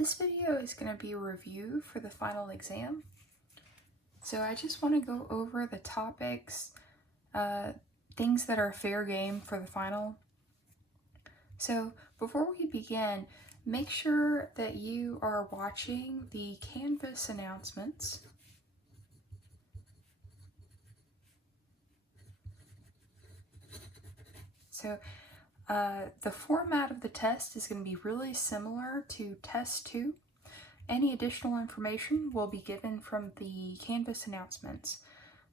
This video is going to be a review for the final exam. So I just want to go over the topics, things that are fair game for the final. So before we begin, make sure that you are watching the Canvas announcements. So the format of the test is going to be really similar to Test 2. Any additional information will be given from the Canvas announcements.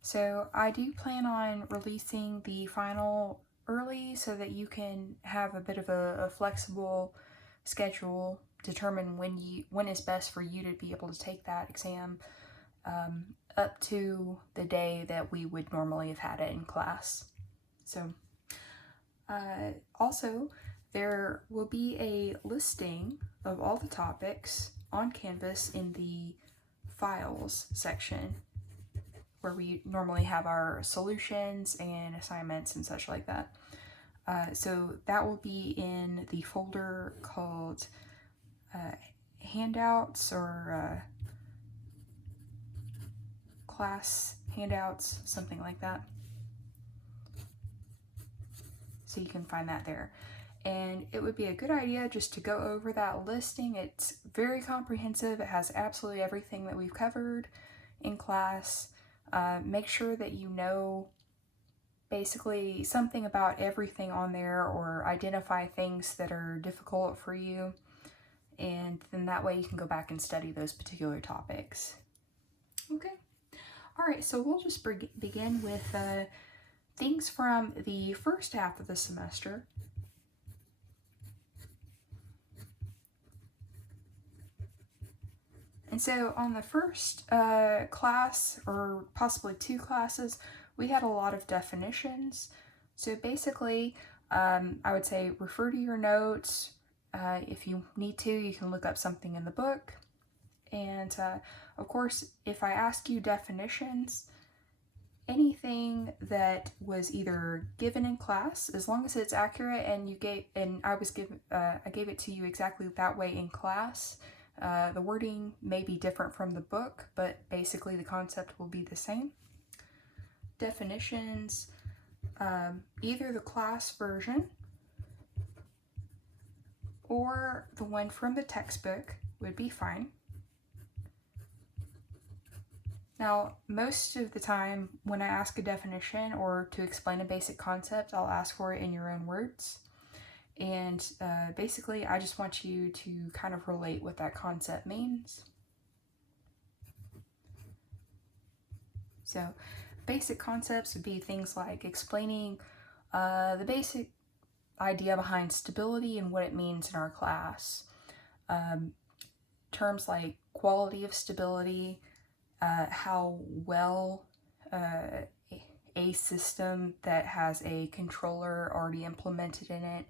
So I do plan on releasing the final early so that you can have a bit of a flexible schedule, determine when is best for you to be able to take that exam up to the day that we would normally have had it in class. So also, there will be a listing of all the topics on Canvas in the Files section, where we normally have our solutions and assignments and such like that. So that will be in the folder called Handouts or Class Handouts, something like that. So you can find that there. And it would be a good idea just to go over that listing. It's very comprehensive. It has absolutely everything that we've covered in class. Make sure that you know basically something about everything on there, or identify things that are difficult for you. And then that way you can go back and study those particular topics. Okay. All right, so we'll just begin with things from the first half of the semester. And so on the first class, or possibly two classes, we had a lot of definitions. So basically, I would say refer to your notes. If you need to, you can look up something in the book. And of course, if I ask you definitions, anything that was either given in class, as long as it's accurate and I gave it to you exactly that way in class. The wording may be different from the book, but basically the concept will be the same. Definitions, either the class version or the one from the textbook would be fine. Now, most of the time when I ask a definition or to explain a basic concept, I'll ask for it in your own words. And basically, I just want you to kind of relate what that concept means. So, basic concepts would be things like explaining the basic idea behind stability and what it means in our class. Terms like quality of stability, how well a system that has a controller already implemented in it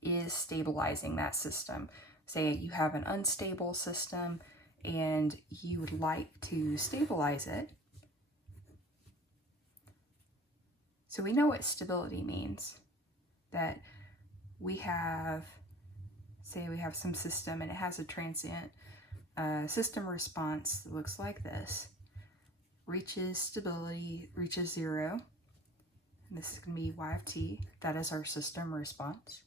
is stabilizing that system. Say you have an unstable system and you would like to stabilize it. So we know what stability means. That we have, say we have some system and it has a transient system response that looks like this. Reaches stability, reaches 0. And this is going to be y of t. That is our system response.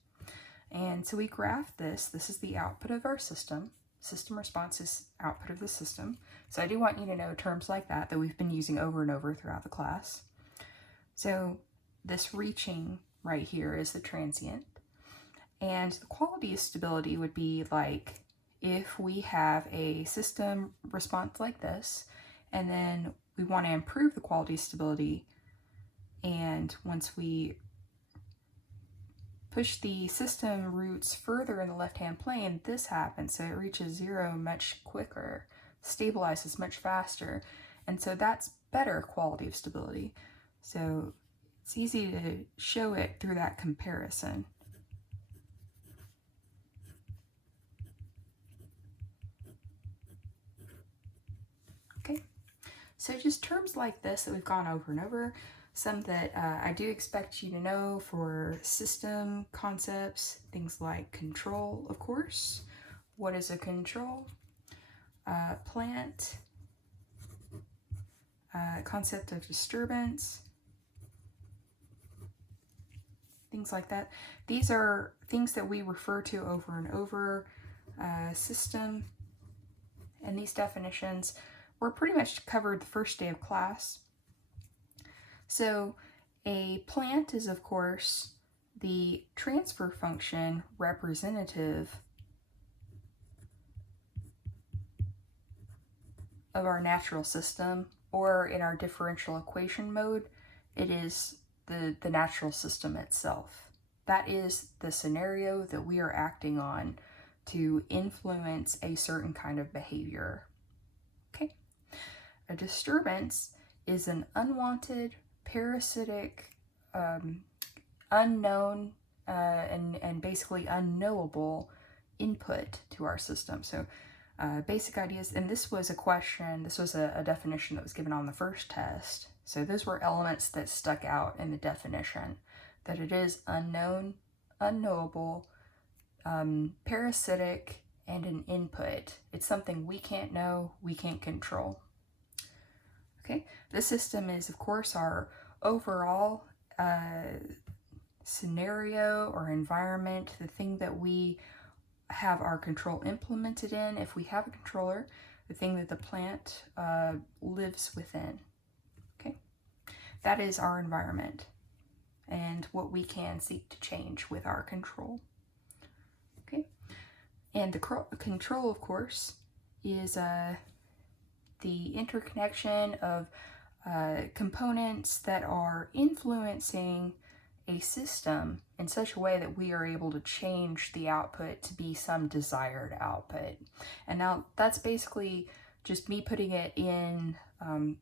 And so we graph this. This is the output of our system. System response is output of the system. So I do want you to know terms like that we've been using over and over throughout the class. So this reaching right here is the transient. And the quality of stability would be like if we have a system response like this, and then we want to improve the quality of stability, and once we push the system roots further in the left-hand plane, this happens. So it reaches 0 much quicker, stabilizes much faster, and so that's better quality of stability. So it's easy to show it through that comparison. Okay, so just terms like this that we've gone over and over, some that I do expect you to know for system concepts, things like control, of course, What is a control? Plant, concept of disturbance, things like that. These are things that we refer to over and over. System, and these definitions were pretty much covered the first day of class. So a plant is, of course, the transfer function representative of our natural system, or in our differential equation mode, it is the natural system itself. That is the scenario that we are acting on to influence a certain kind of behavior. Okay. A disturbance is an unwanted, parasitic, unknown, and basically unknowable input to our system. So basic ideas, and this was a question, this was a definition that was given on the first test. So those were elements that stuck out in the definition, that it is unknown, unknowable, parasitic, and an input. It's something we can't know, we can't control. Okay, the system is, of course, our overall scenario or environment, the thing that we have our control implemented in. If we have a controller, the thing that the plant lives within. Okay, that is our environment and what we can seek to change with our control. Okay, and the control, of course, is the interconnection of components that are influencing a system in such a way that we are able to change the output to be some desired output. And now that's basically just me putting it in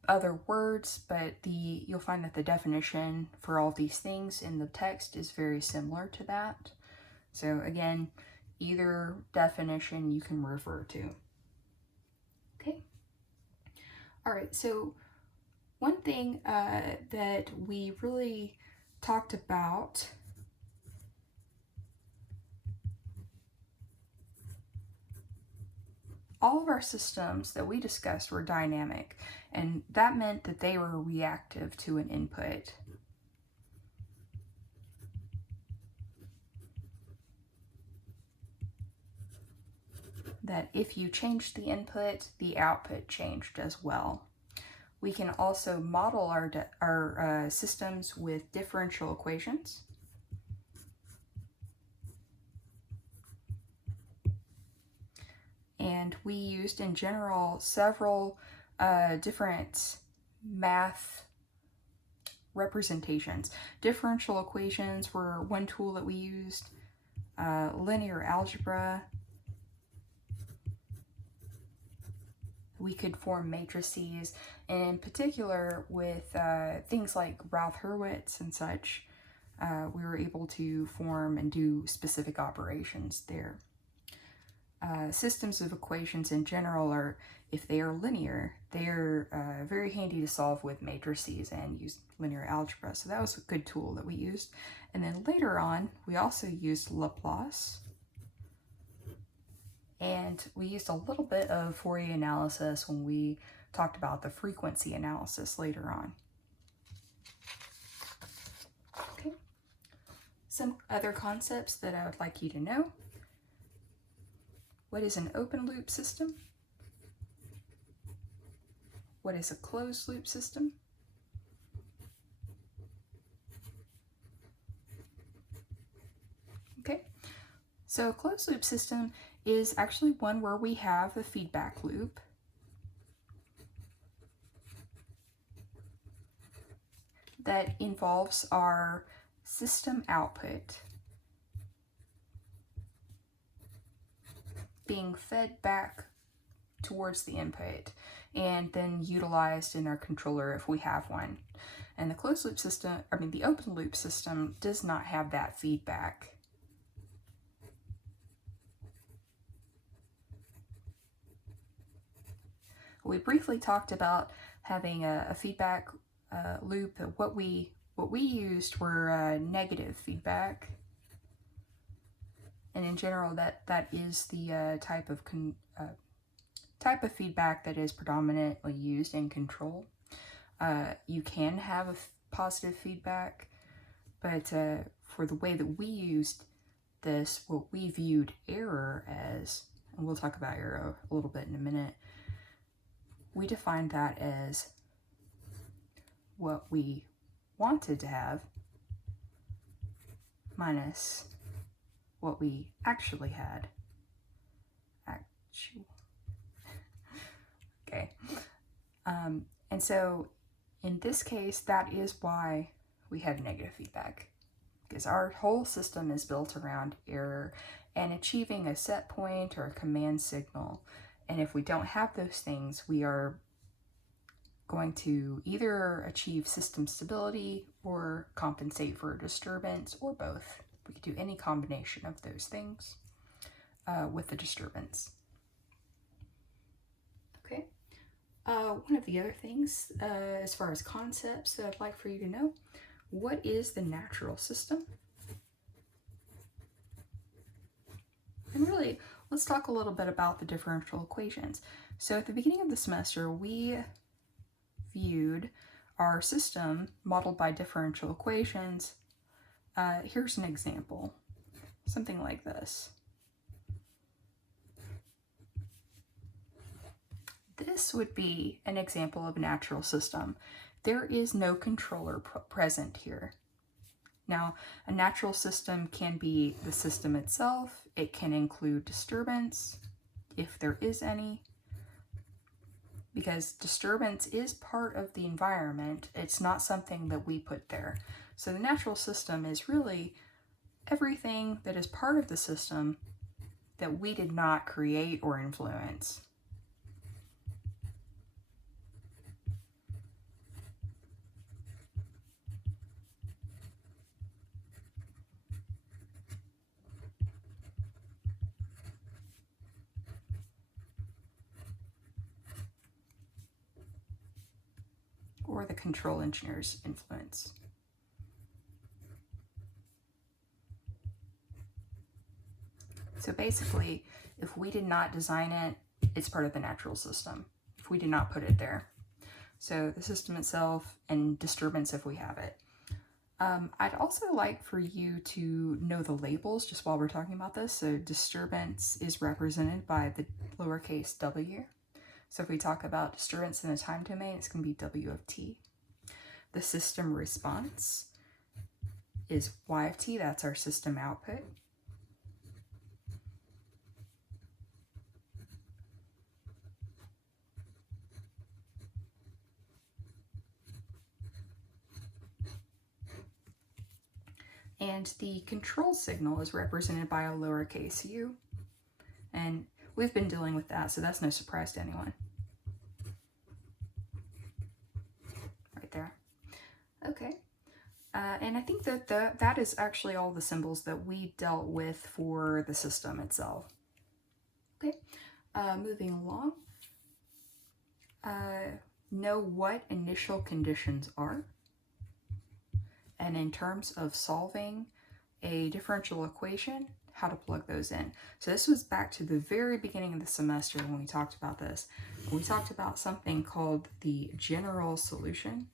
other words, but you'll find that the definition for all these things in the text is very similar to that. So again, either definition you can refer to. Okay. All right, so one thing that we really talked about all of our systems that we discussed were dynamic, and that meant that they were reactive to an input. That if you changed the input, the output changed as well. We can also model our systems with differential equations. And we used, in general, several different math representations. Differential equations were one tool that we used. Linear algebra. We could form matrices, and in particular with things like Routh-Hurwitz and such, we were able to form and do specific operations there. Systems of equations in general are, if they are linear, they're very handy to solve with matrices and use linear algebra. So that was a good tool that we used. And then later on, we also used Laplace. And we used a little bit of Fourier analysis when we talked about the frequency analysis later on. Okay. Some other concepts that I would like you to know. What is an open loop system? What is a closed loop system? Okay, so a closed loop system is actually one where we have a feedback loop. That involves our system output being fed back towards the input and then utilized in our controller if we have one. And the closed loop system, the open loop system does not have that feedback. We briefly talked about having a feedback loop. What we used were negative feedback. And in general, that is the type of feedback that is predominantly used in control. You can have a positive feedback, but for the way that we used this, what we viewed error as, and we'll talk about error a little bit in a minute, we defined that as what we wanted to have minus what we actually had. Okay. And so in this case, that is why we have negative feedback, because our whole system is built around error and achieving a set point or a command signal. And if we don't have those things, we are going to either achieve system stability or compensate for a disturbance, or both. We could do any combination of those things with the disturbance. Okay. One of the other things, as far as concepts that I'd like for you to know, what is the natural system? And really, let's talk a little bit about the differential equations. So at the beginning of the semester, we viewed our system modeled by differential equations. Here's an example, something like this. This would be an example of a natural system. There is no controller present here. Now, a natural system can be the system itself. It can include disturbance, if there is any, because disturbance is part of the environment. It's not something that we put there. So the natural system is really everything that is part of the system that we did not create or influence. Or the control engineer's influence. So basically, if we did not design it, it's part of the natural system, if we did not put it there. So the system itself and disturbance if we have it. I'd also like for you to know the labels just while we're talking about this. So disturbance is represented by the lowercase w. So if we talk about disturbance in a time domain, it's going to be w of t. The system response is y of t. That's our system output. And the control signal is represented by a lowercase u. And we've been dealing with that, so that's no surprise to anyone. Right there. Okay. And I think that that is actually all the symbols that we dealt with for the system itself. Okay. Moving along. Know what initial conditions are. And in terms of solving a differential equation, how to plug those in. So this was back to the very beginning of the semester when we talked about this. We talked about something called the general solution.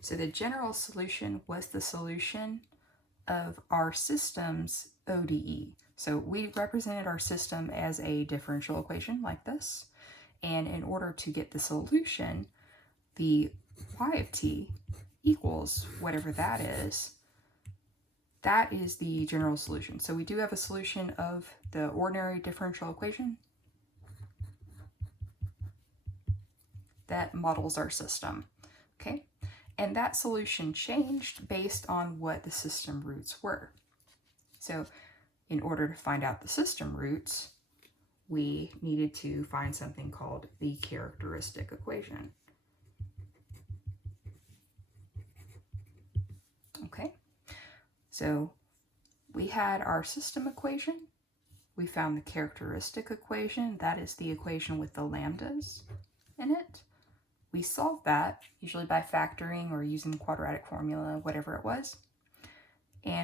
So the general solution was the solution of our system's ODE. So we represented our system as a differential equation like this. And in order to get the solution, the y of t equals whatever that is the general solution. So we do have a solution of the ordinary differential equation that models our system, okay? And that solution changed based on what the system roots were. So in order to find out the system roots, we needed to find something called the characteristic equation. Okay, so we had our system equation. We found the characteristic equation. That is the equation with the lambdas in it. We solved that, usually by factoring or using the quadratic formula, whatever it was.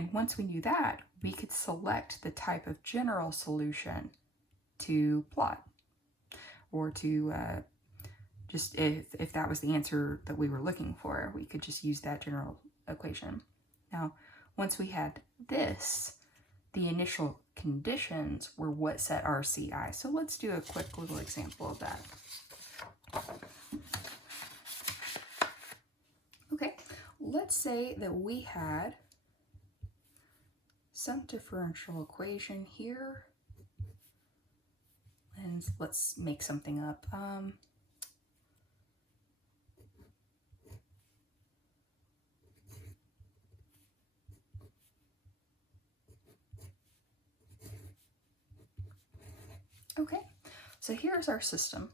And once we knew that, we could select the type of general solution to plot, or to just if that was the answer that we were looking for, we could just use that general equation. Now, once we had this, the initial conditions were what set our CI. So let's do a quick little example of that. Okay, let's say that we had some differential equation here, and let's make something up. Okay, so here's our system.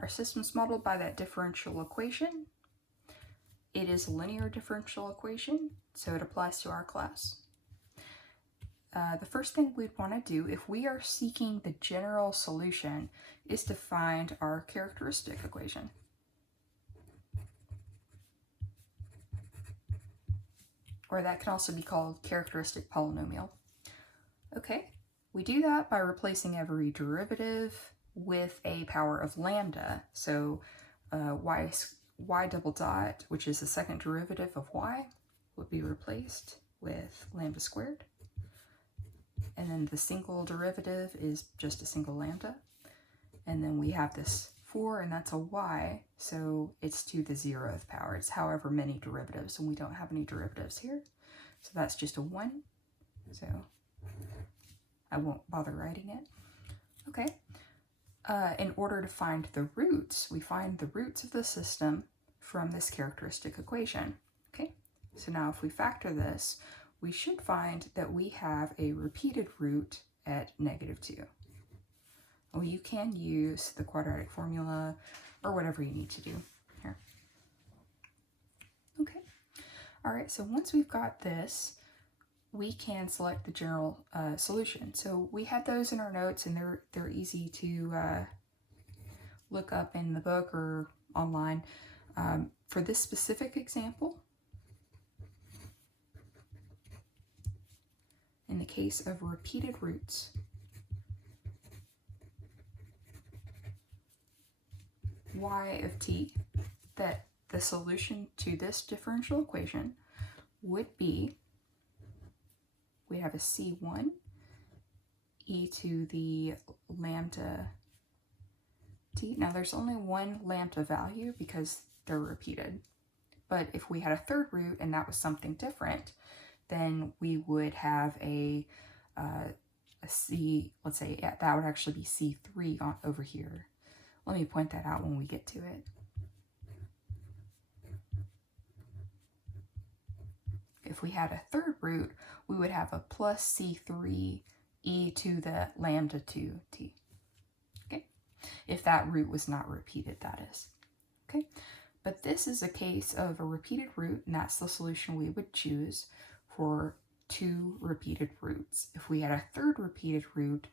Our system's modeled by that differential equation. It is a linear differential equation, so it applies to our class. The first thing we'd want to do if we are seeking the general solution is to find our characteristic equation. Or that can also be called characteristic polynomial. Okay, we do that by replacing every derivative with a power of lambda. So y double dot, which is the second derivative of y, would be replaced with lambda squared. And then the single derivative is just a single lambda. And then we have this 4, and that's a y, so it's to the 0th power. It's however many derivatives, and we don't have any derivatives here. So that's just a 1. So I won't bother writing it. Okay. In order to find the roots, we find the roots of the system from this characteristic equation. Okay. So now if we factor this, we should find that we have a repeated root at -2. Well, you can use the quadratic formula or whatever you need to do here. Okay. All right, so once we've got this, we can select the general solution. So we had those in our notes, and they're easy to look up in the book or online. For this specific example, in the case of repeated roots, y of t, that the solution to this differential equation would be, we have a c1 e to the lambda t. Now there's only one lambda value because they're repeated. But if we had a third root and that was something different, then we would have a c, let's say that would actually be c3 over here. Let me point that out when we get to it. If we had a third root, we would have a plus c3 e to the lambda 2t. Okay, if that root was not repeated, that is. Okay, but this is a case of a repeated root, and that's the solution we would choose for 2 repeated roots. If we had a third repeated root,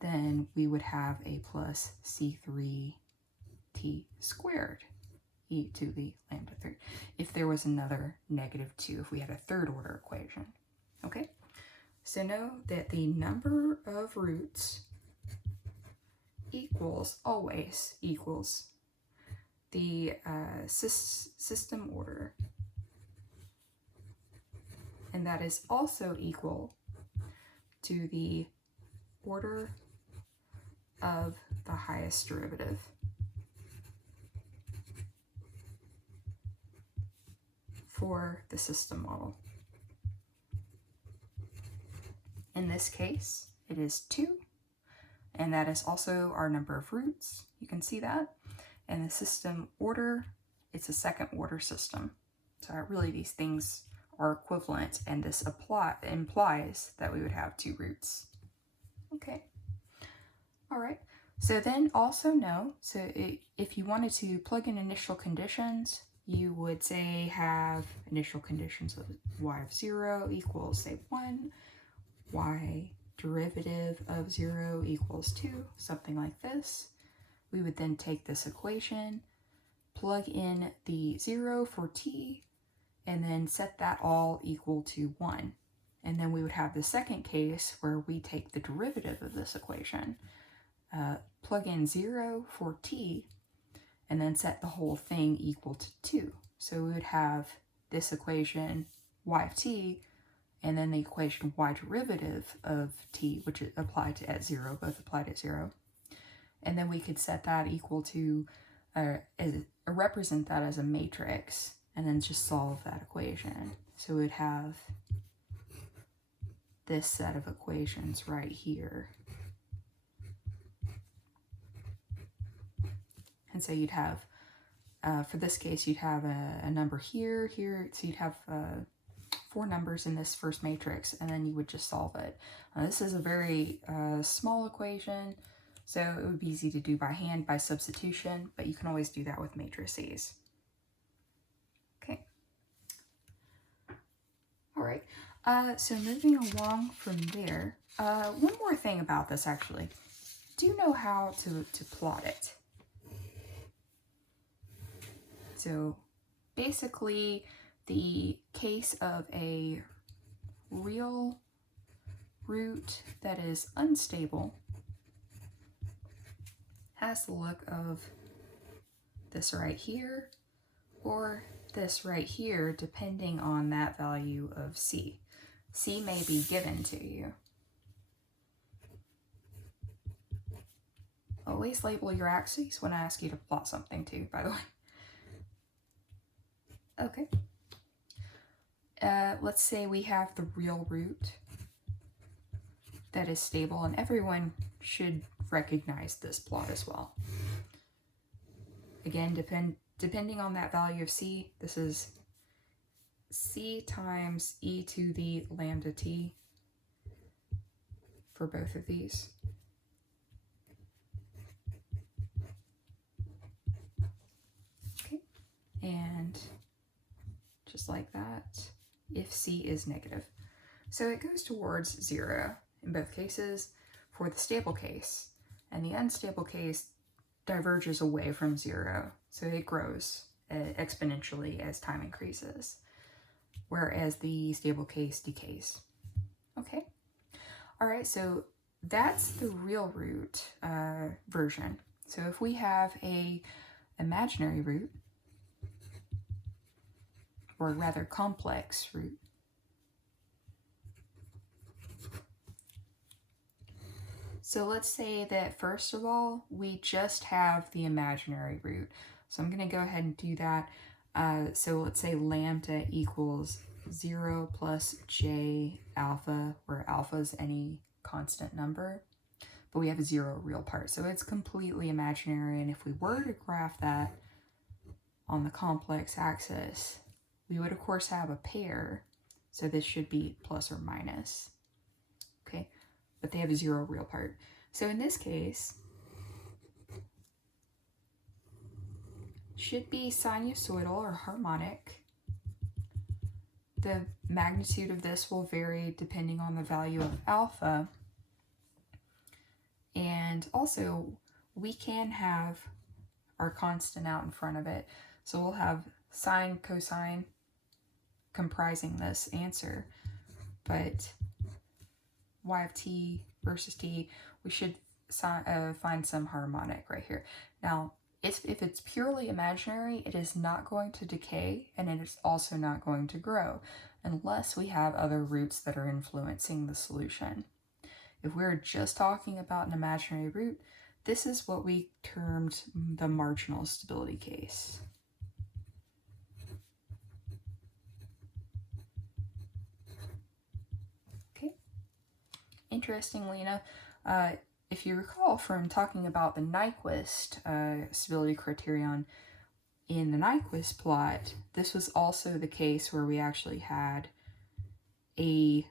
then we would have a plus c3t squared e to the lambda 3. If there was another -2, if we had a third order equation. Okay, so know that the number of roots always equals the system order, and that is also equal to the order of the highest derivative. For the system model. In this case, it is 2, and that is also our number of roots. You can see that. And the system order, it's a second order system. So really these things are equivalent, and this implies that we would have 2 roots. Okay. All right. So then also know, if you wanted to plug in initial conditions, you would say have initial conditions of y of 0 equals, say, 1, y derivative of 0 equals 2, something like this. We would then take this equation, plug in the 0 for t, and then set that all equal to 1. And then we would have the second case where we take the derivative of this equation, plug in 0 for t, and then set the whole thing equal to 2. So we would have this equation y of t, and then the equation y derivative of t, which is applied to at 0, both applied at 0. And then we could set that equal to, represent that as a matrix, and then just solve that equation. So we would have this set of equations right here. And so you'd have, for this case, you'd have a number here, so you'd have 4 numbers in this first matrix, and then you would just solve it. This is a very small equation, so it would be easy to do by hand, by substitution, but you can always do that with matrices. Okay. All right, so moving along from there, one more thing about this actually. Do you know how to plot it? So basically, the case of a real root that is unstable has the look of this right here or this right here, depending on that value of c. C may be given to you. Always label your axes when I ask you to plot something too, by the way. Okay. Let's say we have the real root that is stable, and everyone should recognize this plot as well. Again, depending on that value of c, this is c times e to the lambda t for both of these. Okay, and just like that, if c is negative. So it goes towards 0 in both cases for the stable case, and the unstable case diverges away from 0, so it grows exponentially as time increases, whereas the stable case decays. Okay, all right, so that's the real root version. So if we have a imaginary root, or a rather complex root, so let's say that first of all, we just have the imaginary root. So I'm going to go ahead and do that. So let's say lambda equals 0 plus j alpha, where alpha is any constant number, but we have a 0 real part. So it's completely imaginary, and if we were to graph that on the complex axis, we would of course have a pair, so this should be plus or minus. Okay, but they have a 0 real part. So in this case, should be sinusoidal or harmonic. The magnitude of this will vary depending on the value of alpha. And also, we can have our constant out in front of it. So we'll have sine, cosine comprising this answer. But y of t versus t, we should find some harmonic right here. Now, if it's purely imaginary, it is not going to decay, and it is also not going to grow unless we have other roots that are influencing the solution. If we're just talking about an imaginary root, this is what we termed the marginal stability case. Okay. Interestingly enough, if you recall from talking about the Nyquist stability criterion, in the Nyquist plot, this was also the case where we actually had a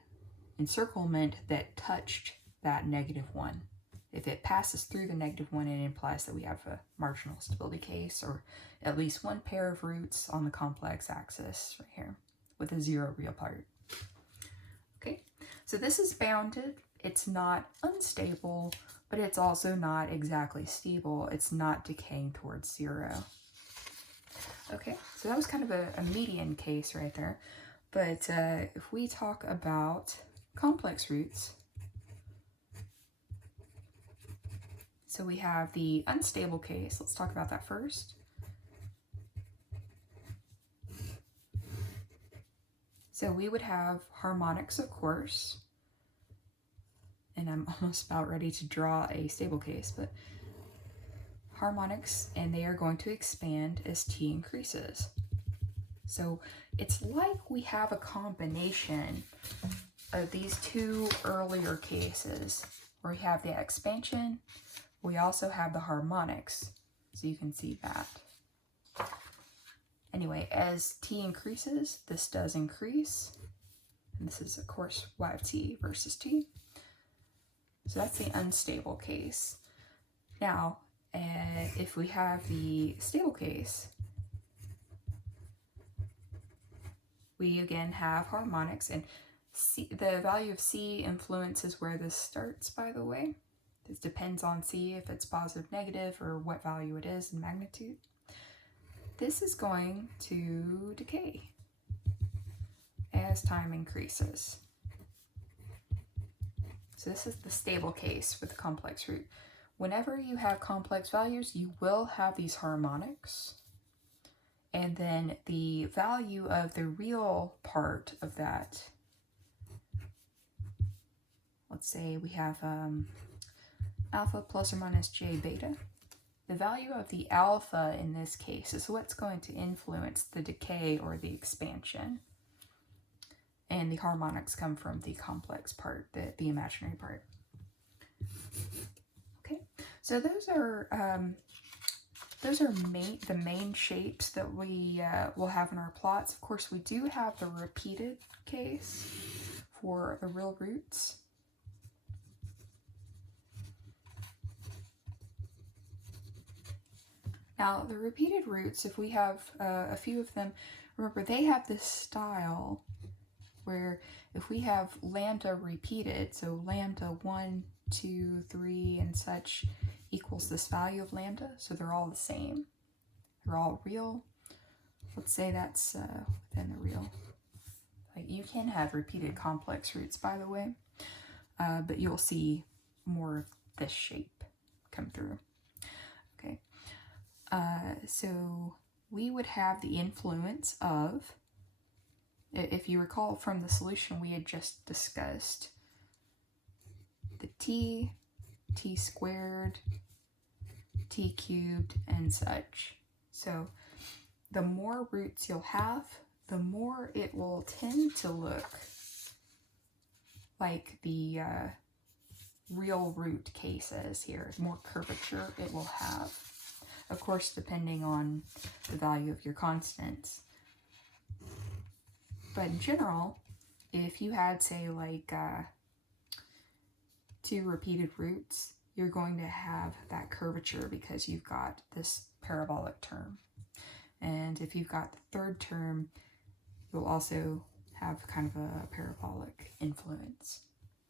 encirclement that touched that -1. If it passes through the -1, it implies that we have a marginal stability case, or at least one pair of roots on the complex axis right here with a 0 real part. Okay, so this is bounded. It's not unstable, but it's also not exactly stable. It's not decaying towards 0. Okay, so that was kind of a median case right there. But if we talk about complex roots, so we have the unstable case. Let's talk about that first. So we would have harmonics, of course, and I'm almost about ready to draw a stable case, but harmonics, and they are going to expand as t increases. So it's like we have a combination of these two earlier cases where we have the expansion, we also have the harmonics, so you can see that. Anyway, as t increases, this does increase, and this is of course y of t versus t. So that's the unstable case. Now, if we have the stable case, we again have harmonics, and C, the value of c influences where this starts, by the way. This depends on c, if it's positive, negative, or what value it is in magnitude. This is going to decay as time increases. So this is the stable case with the complex root. Whenever you have complex values, you will have these harmonics. And then the value of the real part of that, let's say we have alpha plus or minus j beta. The value of the alpha in this case is what's going to influence the decay or the expansion. And the harmonics come from the complex part, the imaginary part. Okay, so those are the main shapes that we will have in our plots. Of course, we do have the repeated case for the real roots. Now, the repeated roots, if we have a few of them, remember they have this style where if we have lambda repeated, so lambda 1, 2, 3, and such equals this value of lambda, so they're all the same. They're all real. Let's say that's within the real. Like, you can have repeated complex roots, by the way, but you'll see more of this shape come through. Okay. So we would have the influence of, if you recall from the solution we had just discussed, the t squared, t cubed, and such. So the more roots you'll have, the more it will tend to look like the real root cases here. More curvature it will have. Of course, depending on the value of your constants. But in general, if you had, say, like 2 repeated roots, you're going to have that curvature because you've got this parabolic term. And if you've got the third term, you'll also have kind of a parabolic influence.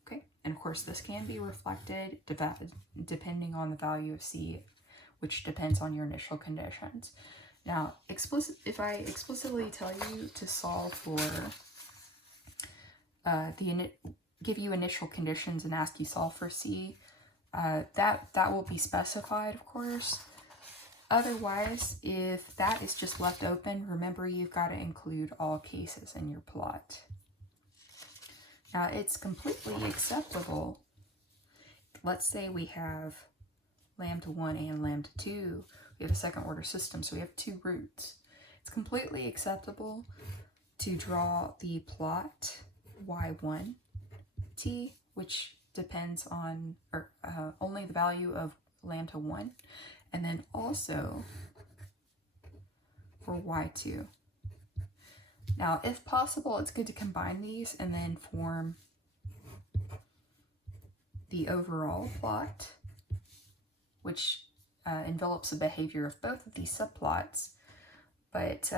Okay, and of course this can be reflected depending on the value of c, which depends on your initial conditions. Now, if I explicitly tell you to solve for give you initial conditions and ask you solve for c, that will be specified, of course. Otherwise, if that is just left open, remember you've got to include all cases in your plot. Now, it's completely acceptable. Let's say we have lambda 1 and lambda 2. We have a second order system, so we have 2 roots. It's completely acceptable to draw the plot y1t, which depends on only the value of lambda 1, and then also for y2. Now, if possible, it's good to combine these and then form the overall plot, which envelops the behavior of both of these subplots, but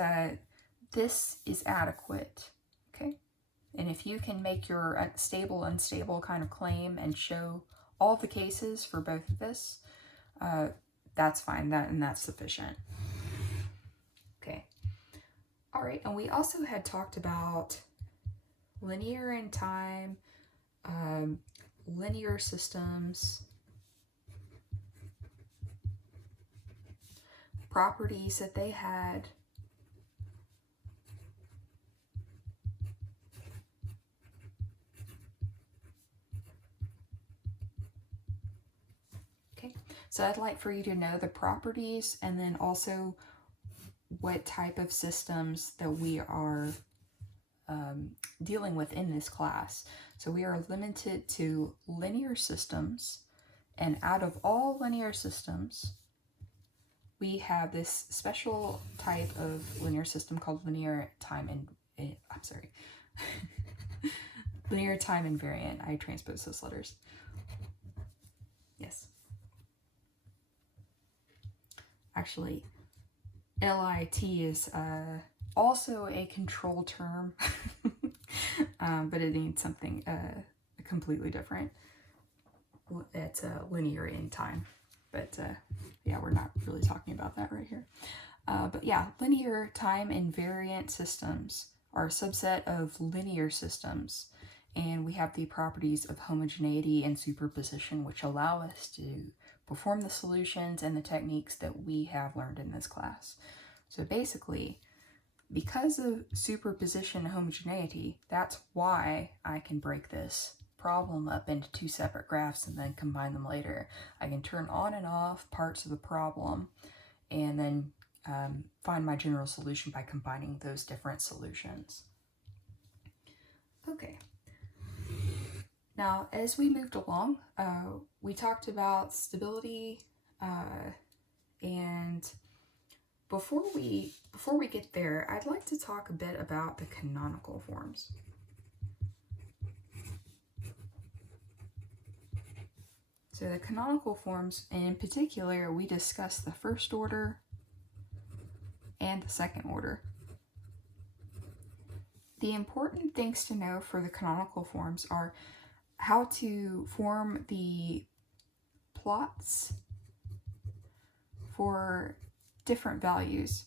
this is adequate, okay? And if you can make your stable, unstable kind of claim and show all the cases for both of this, that's fine, and that's sufficient. All right, and we also had talked about linear in time, linear systems, properties that they had. Okay, so I'd like for you to know the properties and then also what type of systems that we are dealing with in this class. So we are limited to linear systems, and out of all linear systems, we have this special type of linear system called linear time linear time invariant. I transposed those letters. Yes. Actually, LIT is also a control term, but it means something completely different. It's linear in time, but yeah, we're not really talking about that right here. But yeah, linear time invariant systems are a subset of linear systems, and we have the properties of homogeneity and superposition, which allow us to perform the solutions and the techniques that we have learned in this class. So basically, because of superposition and homogeneity, that's why I can break this problem up into two separate graphs and then combine them later. I can turn on and off parts of the problem and then find my general solution by combining those different solutions. Okay. Now, as we moved along, we talked about stability, and before we get there, I'd like to talk a bit about the canonical forms. So the canonical forms, and in particular, we discussed the first order and the second order. The important things to know for the canonical forms are how to form the plots for different values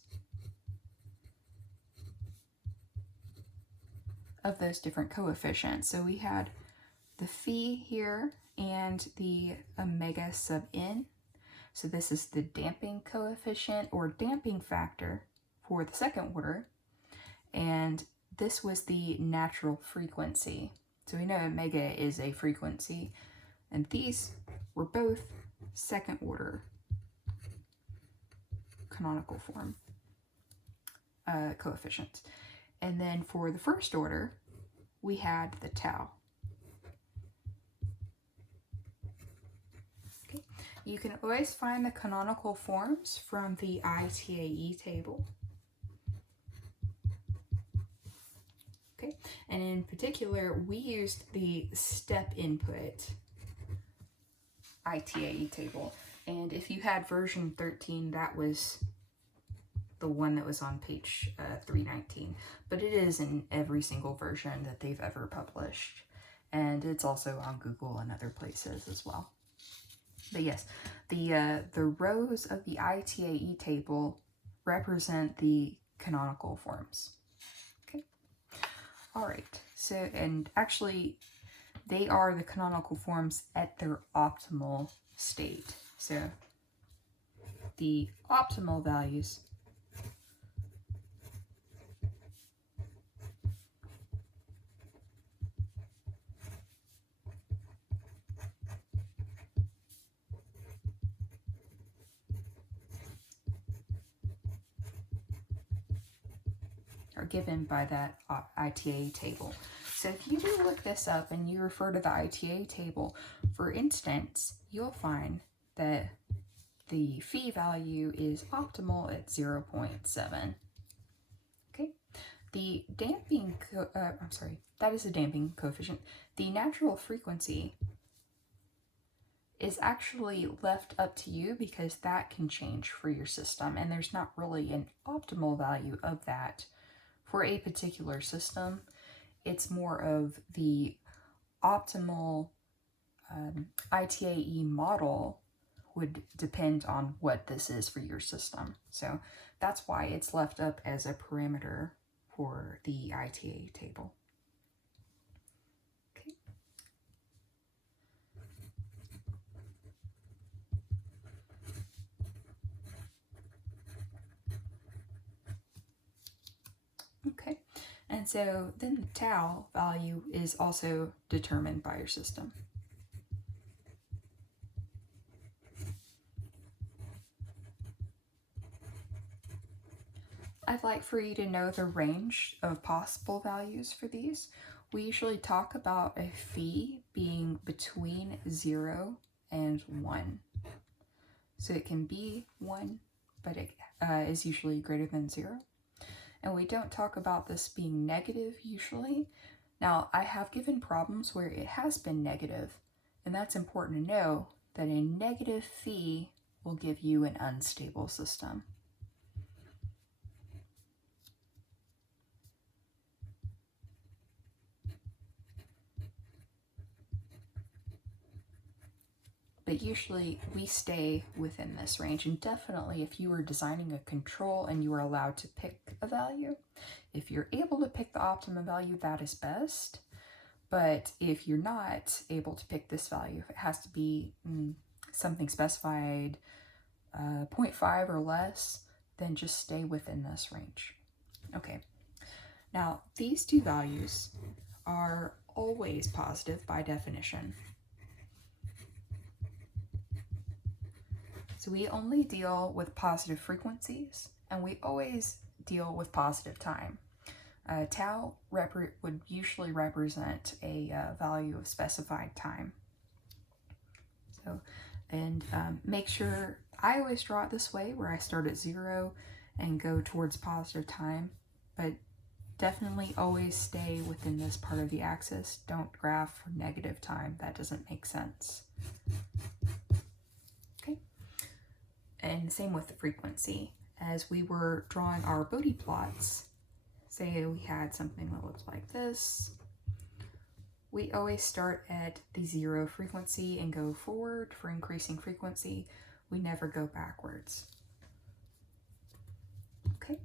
of those different coefficients. So we had the phi here and the omega sub n. So this is the damping coefficient or damping factor for the second order. And this was the natural frequency. So we know omega is a frequency. And these were both second order canonical form coefficients. And then for the first order, we had the tau. Okay. You can always find the canonical forms from the ITAE table. Okay. And in particular, we used the step input ITAE table. And if you had version 13, that was the one that was on page 319, but it is in every single version that they've ever published, and it's also on Google and other places as well. But yes, the rows of the ITAE table represent the canonical forms. Okay, all right. So, and actually, they are the canonical forms at their optimal state. So, the optimal values are given by that ITAE table. So if you do look this up and you refer to the ITAE table, for instance, you'll find that the phi value is optimal at 0.7. Okay, the damping, that is a damping coefficient. The natural frequency is actually left up to you because that can change for your system, and there's not really an optimal value of that for a particular system. It's more of the optimal ITAE model would depend on what this is for your system. So that's why it's left up as a parameter for the ITA table. Okay. Okay, and so then the tau value is also determined by your system. I'd like for you to know the range of possible values for these. We usually talk about a phi being between 0 and 1. So it can be 1, but it is usually greater than 0. And we don't talk about this being negative usually. Now, I have given problems where it has been negative, and that's important to know that a negative phi will give you an unstable system. But usually we stay within this range, and definitely if you are designing a control and you are allowed to pick a value, if you're able to pick the optimum value, that is best. But if you're not able to pick this value, if it has to be something specified 0.5 or less, then just stay within this range. Okay, now these two values are always positive by definition. So we only deal with positive frequencies, and we always deal with positive time. Tau would usually represent a value of specified time. So, and make sure, I always draw it this way, where I start at 0 and go towards positive time, but definitely always stay within this part of the axis. Don't graph for negative time, that doesn't make sense. Okay, and same with the frequency. As we were drawing our Bode plots, say we had something that looked like this, we always start at the 0 frequency and go forward for increasing frequency. We never go backwards. Okay,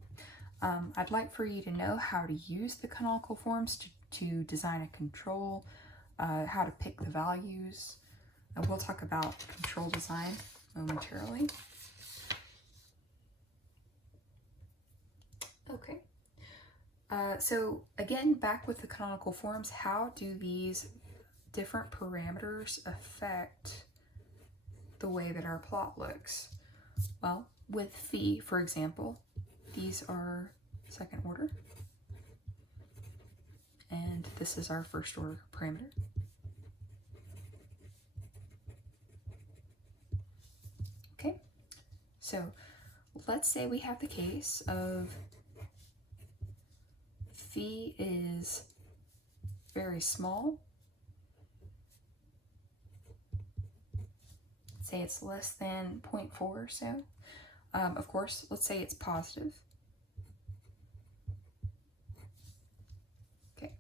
I'd like for you to know how to use the canonical forms to design a control, how to pick the values. And we'll talk about control design momentarily. Okay. So again, back with the canonical forms, how do these different parameters affect the way that our plot looks? Well, with phi, for example, these are second order, and this is our first order parameter. Okay, so let's say we have the case of phi is very small. Say it's less than 0.4 or so. Of course, let's say it's positive. Okay.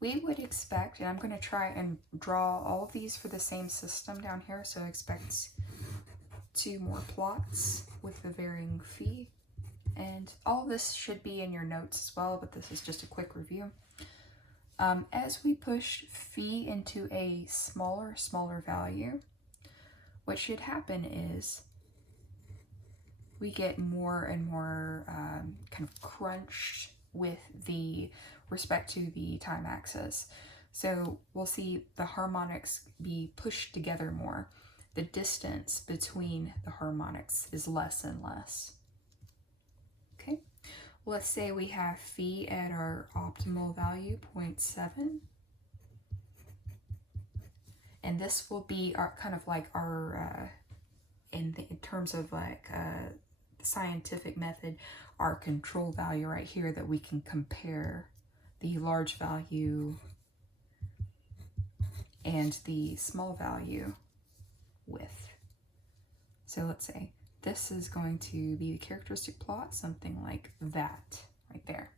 We would expect, and I'm going to try and draw all of these for the same system down here, so expect 2 more plots with the varying phi. And all this should be in your notes as well, but this is just a quick review. As we push phi into a smaller value, what should happen is we get more and more kind of crunched with the respect to the time axis. So we'll see the harmonics be pushed together more. The distance between the harmonics is less and less. Okay, let's say we have phi at our optimal value, 0.7. And this will be our kind of like our, in terms of like the scientific method, our control value right here that we can compare the large value and the small value with. So let's say this is going to be the characteristic plot, something like that right there.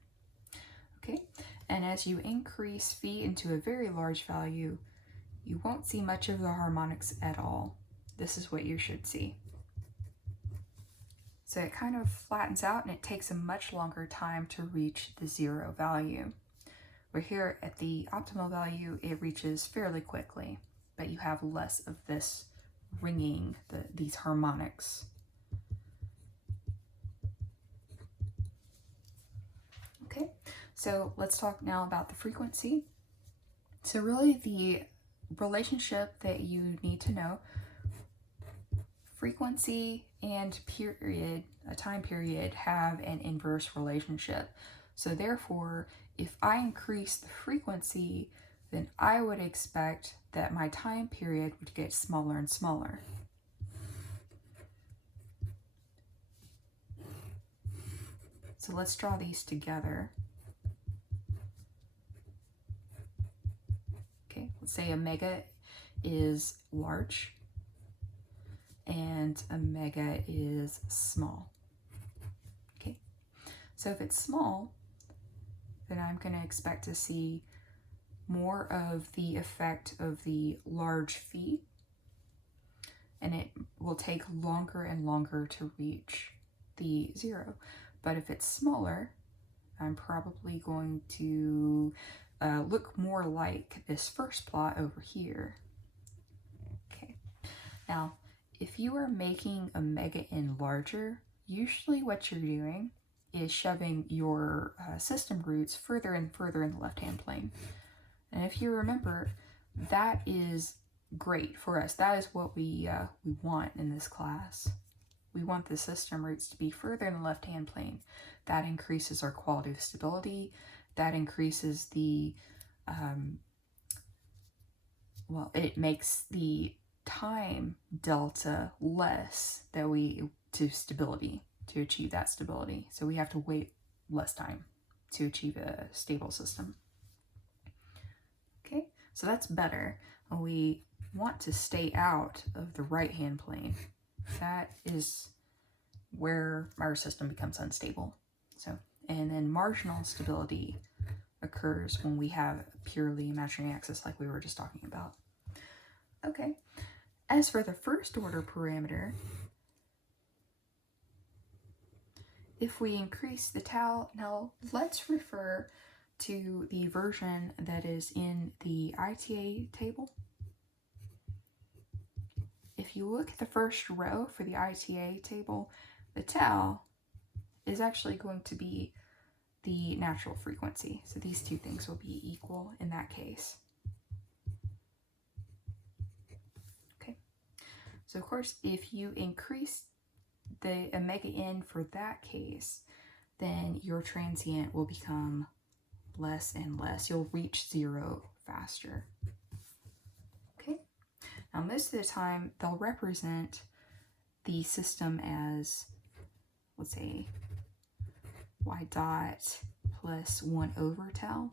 Okay, and as you increase phi into a very large value, you won't see much of the harmonics at all. This is what you should see. So it kind of flattens out and it takes a much longer time to reach the 0 value. Where here at the optimal value, it reaches fairly quickly, but you have less of this ringing, these harmonics. Okay, so let's talk now about the frequency. So really the relationship that you need to know, frequency and period, a time period, have an inverse relationship. So therefore, if I increase the frequency, then I would expect that my time period would get smaller and smaller. So let's draw these together. Okay, let's say omega is large and omega is small. Okay, so if it's small, then I'm going to expect to see more of the effect of the large phi, and it will take longer and longer to reach the 0. But if it's smaller, I'm probably going to look more like this first plot over here. Okay, now if you are making omega n larger, usually what you're doing is shoving your system roots further and further in the left-hand plane. And if you remember, that is great for us. That is what we want in this class. We want the system roots to be further in the left-hand plane. That increases our quality of stability. That increases the, it makes the time delta less that to stability, to achieve that stability. So we have to wait less time to achieve a stable system. Okay, so that's better. We want to stay out of the right-hand plane. That is where our system becomes unstable. So, and then marginal stability occurs when we have a purely imaginary axis like we were just talking about. Okay, as for the first order parameter, if we increase the tau, now let's refer to the version that is in the ITA table. If you look at the first row for the ITA table, the tau is actually going to be the natural frequency. So these two things will be equal in that case. Okay, so of course, if you increase the omega n for that case, then your transient will become less and less. You'll reach 0 faster. Okay, now most of the time they'll represent the system as, let's say, y dot plus 1 over tau.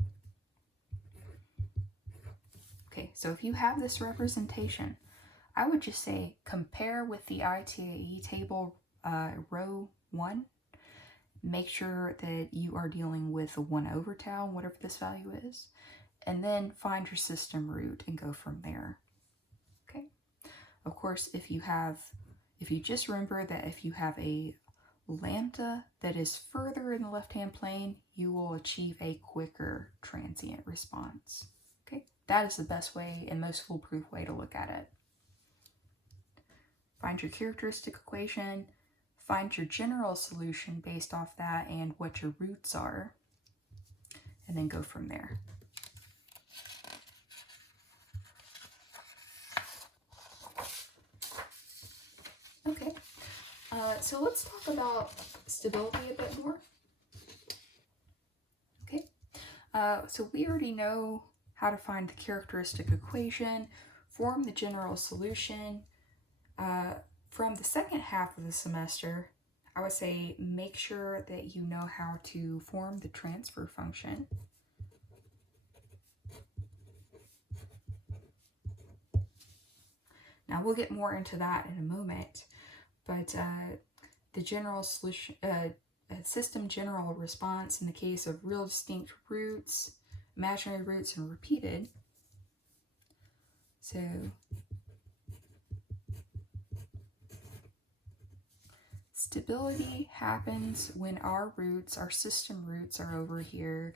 Okay, so if you have this representation, I would just say compare with the ITAE table row 1. Make sure that you are dealing with a 1 over tau, whatever this value is, and then find your system root and go from there. Okay. Of course, if you just remember that if you have a lambda that is further in the left-hand plane, you will achieve a quicker transient response. Okay, that is the best way and most foolproof way to look at it. Find your characteristic equation, find your general solution based off that and what your roots are, and then go from there. Okay, so let's talk about stability a bit more. Okay, so we already know how to find the characteristic equation, form the general solution. From the second half of the semester, I would say make sure that you know how to form the transfer function. Now we'll get more into that in a moment, but the general solution, system general response in the case of real distinct roots, imaginary roots, and repeated. So Stability happens when our roots, our system roots, are over here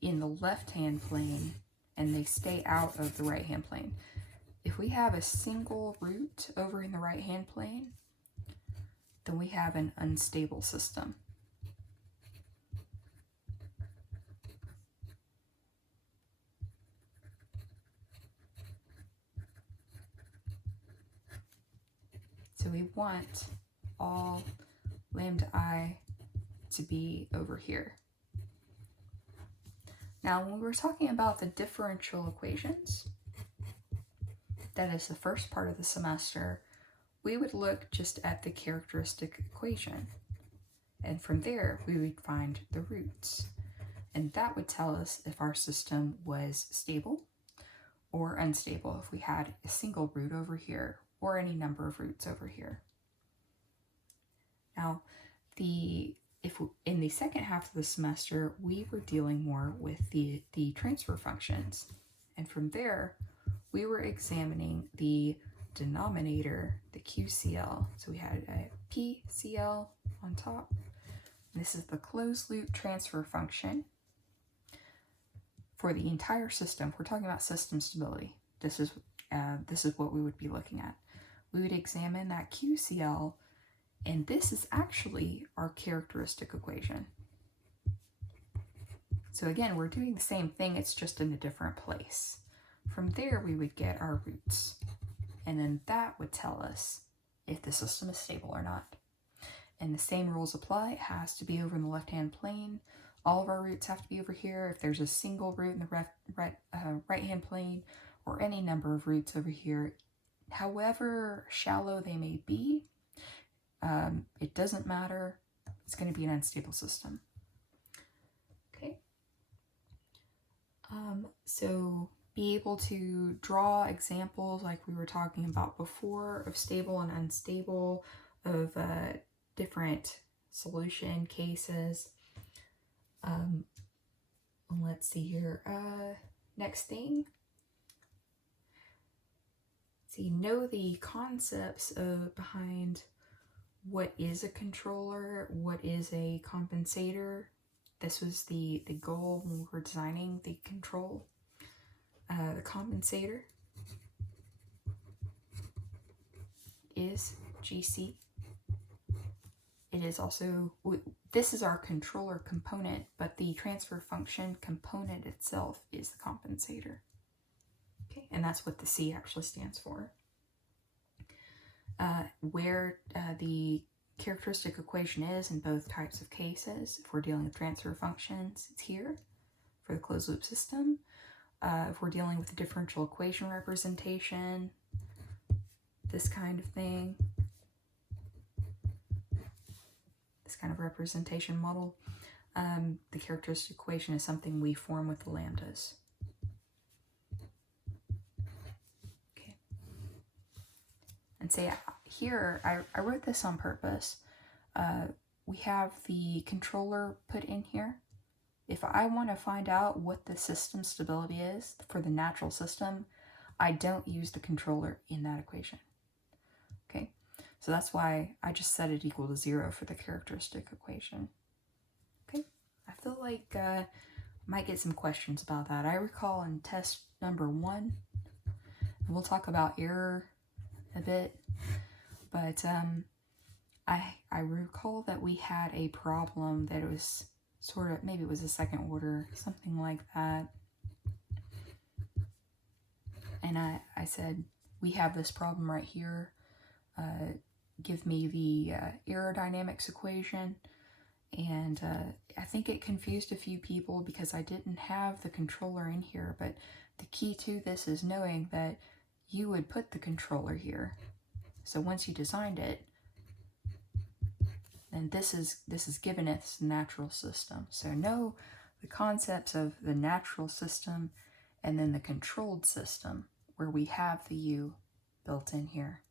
in the left-hand plane and they stay out of the right-hand plane. If we have a single root over in the right-hand plane, then we have an unstable system. So we want all lambda I to be over here. Now, when we're talking about the differential equations, that is the first part of the semester, we would look just at the characteristic equation. And from there, we would find the roots. And that would tell us if our system was stable or unstable, if we had a single root over here or any number of roots over here. Now, in the second half of the semester, we were dealing more with the transfer functions. And from there, we were examining the denominator, the QCL. So we had a PCL on top. This is the closed loop transfer function for the entire system. We're talking about system stability. This is what we would be looking at. We would examine that QCL, and this is actually our characteristic equation. So again, we're doing the same thing, it's just in a different place. From there, we would get our roots, and then that would tell us if the system is stable or not. And the same rules apply. It has to be over in the left-hand plane. All of our roots have to be over here. If there's a single root in the right-hand plane, or any number of roots over here, however shallow they may be, it doesn't matter. It's going to be an unstable system. Okay. So be able to draw examples like we were talking about before of stable and unstable, of different solution cases. Let's see here. Next thing. See, know the concepts behind what is a controller, what is a compensator. This was the goal when we were designing the control. The compensator is GC. It is also, this is our controller component, but the transfer function component itself is the compensator. Okay, and that's what the C actually stands for. Where the characteristic equation is in both types of cases. If we're dealing with transfer functions, it's here for the closed loop system. If we're dealing with a differential equation representation, this kind of thing, this kind of representation model, the characteristic equation is something we form with the lambdas. Okay. And say here, I wrote this on purpose. We have the controller put in here. If I want to find out what the system stability is for the natural system, I don't use the controller in that equation. Okay, so that's why I just set it equal to 0 for the characteristic equation. Okay, I feel like I might get some questions about that. I recall in test number 1, and we'll talk about error a bit, but I recall that we had a problem that it was sort of, maybe it was a second order, something like that. And I said, we have this problem right here. Give me the aerodynamics equation. And I think it confused a few people because I didn't have the controller in here. But the key to this is knowing that you would put the controller here. So once you designed it, and this is given its natural system. So know the concepts of the natural system and then the controlled system where we have the U built in here.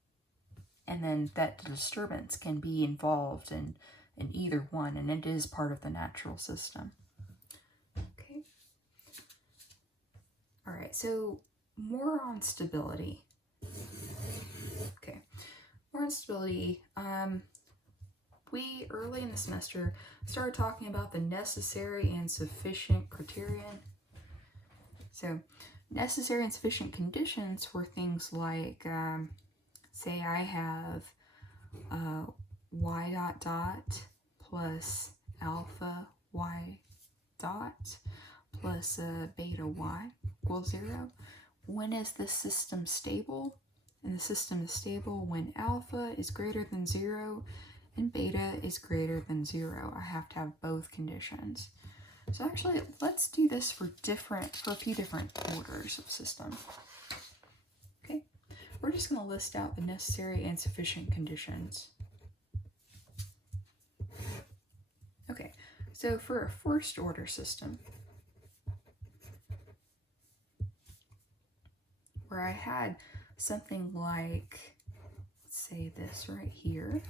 And then that the disturbance can be involved in either one, and it is part of the natural system. Okay. All right, so more on stability. Okay, more on stability. we early in the semester started talking about the necessary and sufficient criterion. So necessary and sufficient conditions were things like, say I have y dot dot plus alpha y dot plus beta y equals 0. When is the system stable? And the system is stable when alpha is greater than 0 and beta is greater than 0. I have to have both conditions. So actually, let's do this for a few different orders of system. Okay, we're just going to list out the necessary and sufficient conditions. Okay, so for a first order system, where I had something like, let's say this right here,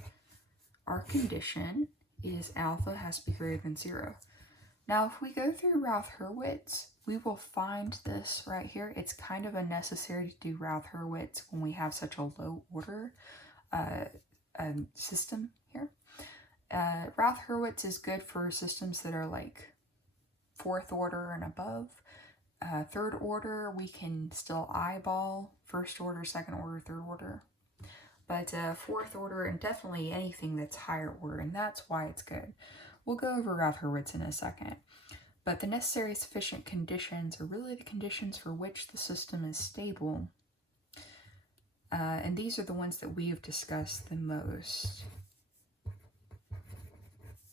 our condition is alpha has to be greater than 0. Now, if we go through Routh-Hurwitz, we will find this right here. It's kind of unnecessary to do Routh-Hurwitz when we have such a low order system here. Routh-Hurwitz is good for systems that are like 4th order and above. 3rd order, we can still eyeball 1st order, 2nd order, 3rd order. But 4th order and definitely anything that's higher order, and that's why it's good. We'll go over Routh-Hurwitz in a second. But the necessary sufficient conditions are really the conditions for which the system is stable. And these are the ones that we have discussed the most.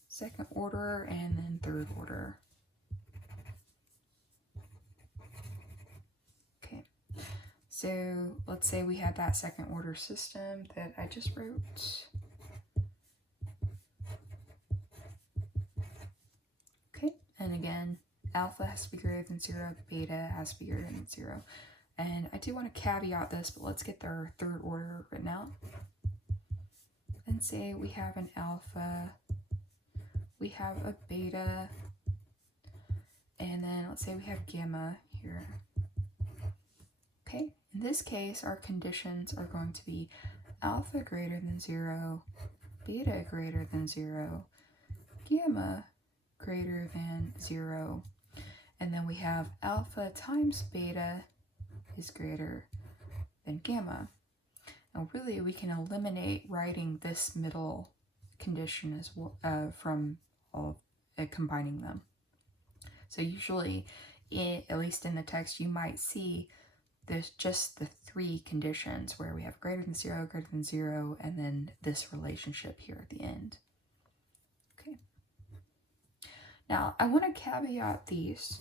2nd order and then 3rd order. Okay, so let's say we had that 2nd order system that I just wrote. Okay, and again, alpha has to be greater than 0, beta has to be greater than 0. And I do want to caveat this, but let's get their 3rd order written out. And say we have an alpha, we have a beta, and then let's say we have gamma here. Okay, in this case, our conditions are going to be alpha greater than 0, beta greater than 0, gamma greater than 0, and then we have alpha times beta is greater than gamma. Now really we can eliminate writing this middle condition as well from all combining them. So usually, at least in the text, you might see there's just the 3 conditions where we have greater than 0, and then this relationship here at the end. Okay. Now, I want to caveat these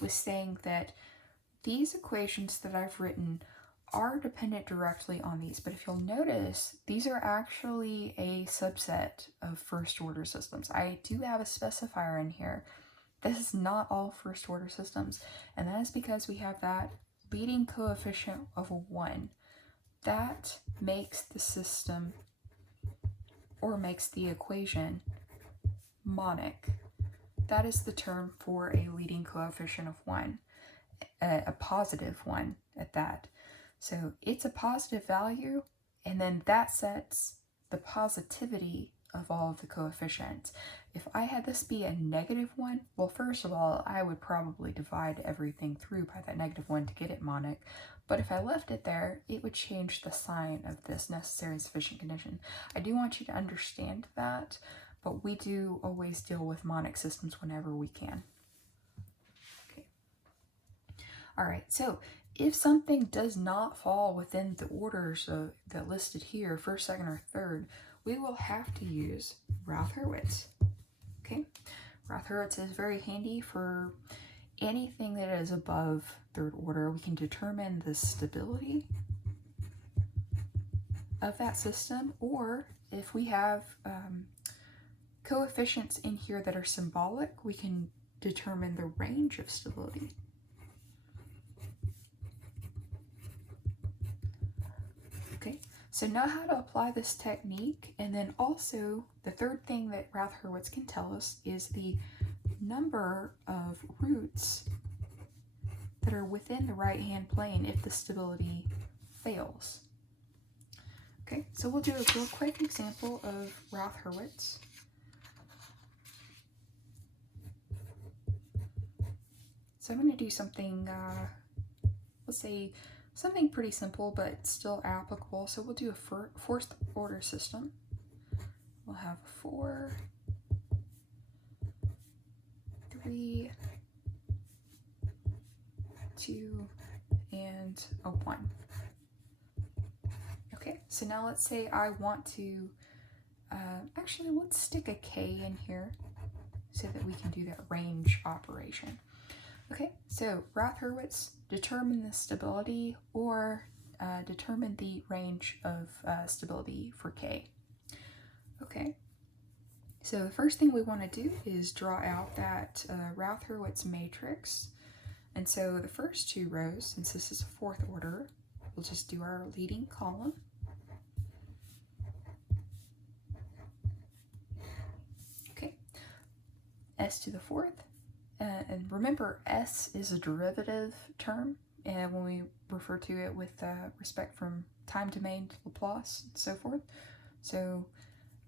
with saying that these equations that I've written are dependent directly on these, but if you'll notice, these are actually a subset of first order systems. I do have a specifier in here. This is not all first order systems, and that is because we have that leading coefficient of 1. That makes the system, or makes the equation, monic. That is the term for a leading coefficient of 1, a positive one at that. So it's a positive value, and then that sets the positivity of all of the coefficients. If I had this be a negative one, well, first of all, I would probably divide everything through by that negative one to get it monic. But if I left it there, it would change the sign of this necessary and sufficient condition. I do want you to understand that, but we do always deal with monic systems whenever we can. Okay. All right, so if something does not fall within the orders that listed here, 1st, 2nd, or 3rd, we will have to use Routh-Hurwitz. Okay, Routh-Hurwitz is very handy for anything that is above 3rd order. We can determine the stability of that system, or if we have coefficients in here that are symbolic, we can determine the range of stability. Okay, so know how to apply this technique, and then also the 3rd thing that Routh-Hurwitz can tell us is the number of roots that are within the right-hand plane if the stability fails. Okay, so we'll do a real quick example of Routh-Hurwitz. So I'm going to do something, let's say something pretty simple but still applicable. So we'll do a fourth order system. We'll have 4, 3, 2, and a 1. Okay, so now let's say I want to, actually let's stick a k in here so that we can do that range operation. Okay, so Routh-Hurwitz, determine the stability or determine the range of stability for k. Okay, so the first thing we want to do is draw out that Routh-Hurwitz matrix. And so the first 2 rows, since this is a fourth order, we'll just do our leading column. Okay, s to the fourth. And remember, s is a derivative term when we refer to it with respect from time domain to Laplace and so forth. So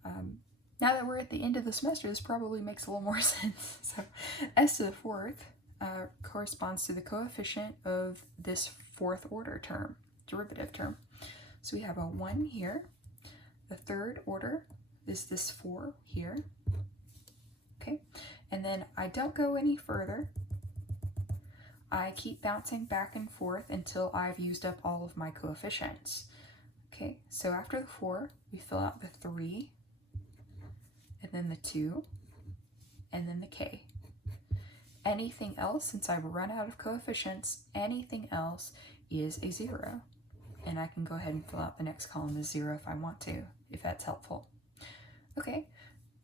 now that we're at the end of the semester, this probably makes a little more sense. So s to the fourth corresponds to the coefficient of this fourth order term, derivative term. So we have a 1 here. The third order is this 4 here. Okay, and then I don't go any further. I keep bouncing back and forth until I've used up all of my coefficients. Okay, so after the 4, we fill out the 3, and then the 2, and then the k. Anything else, since I've run out of coefficients, anything else is a 0. And I can go ahead and fill out the next column as 0 if I want to, if that's helpful. Okay,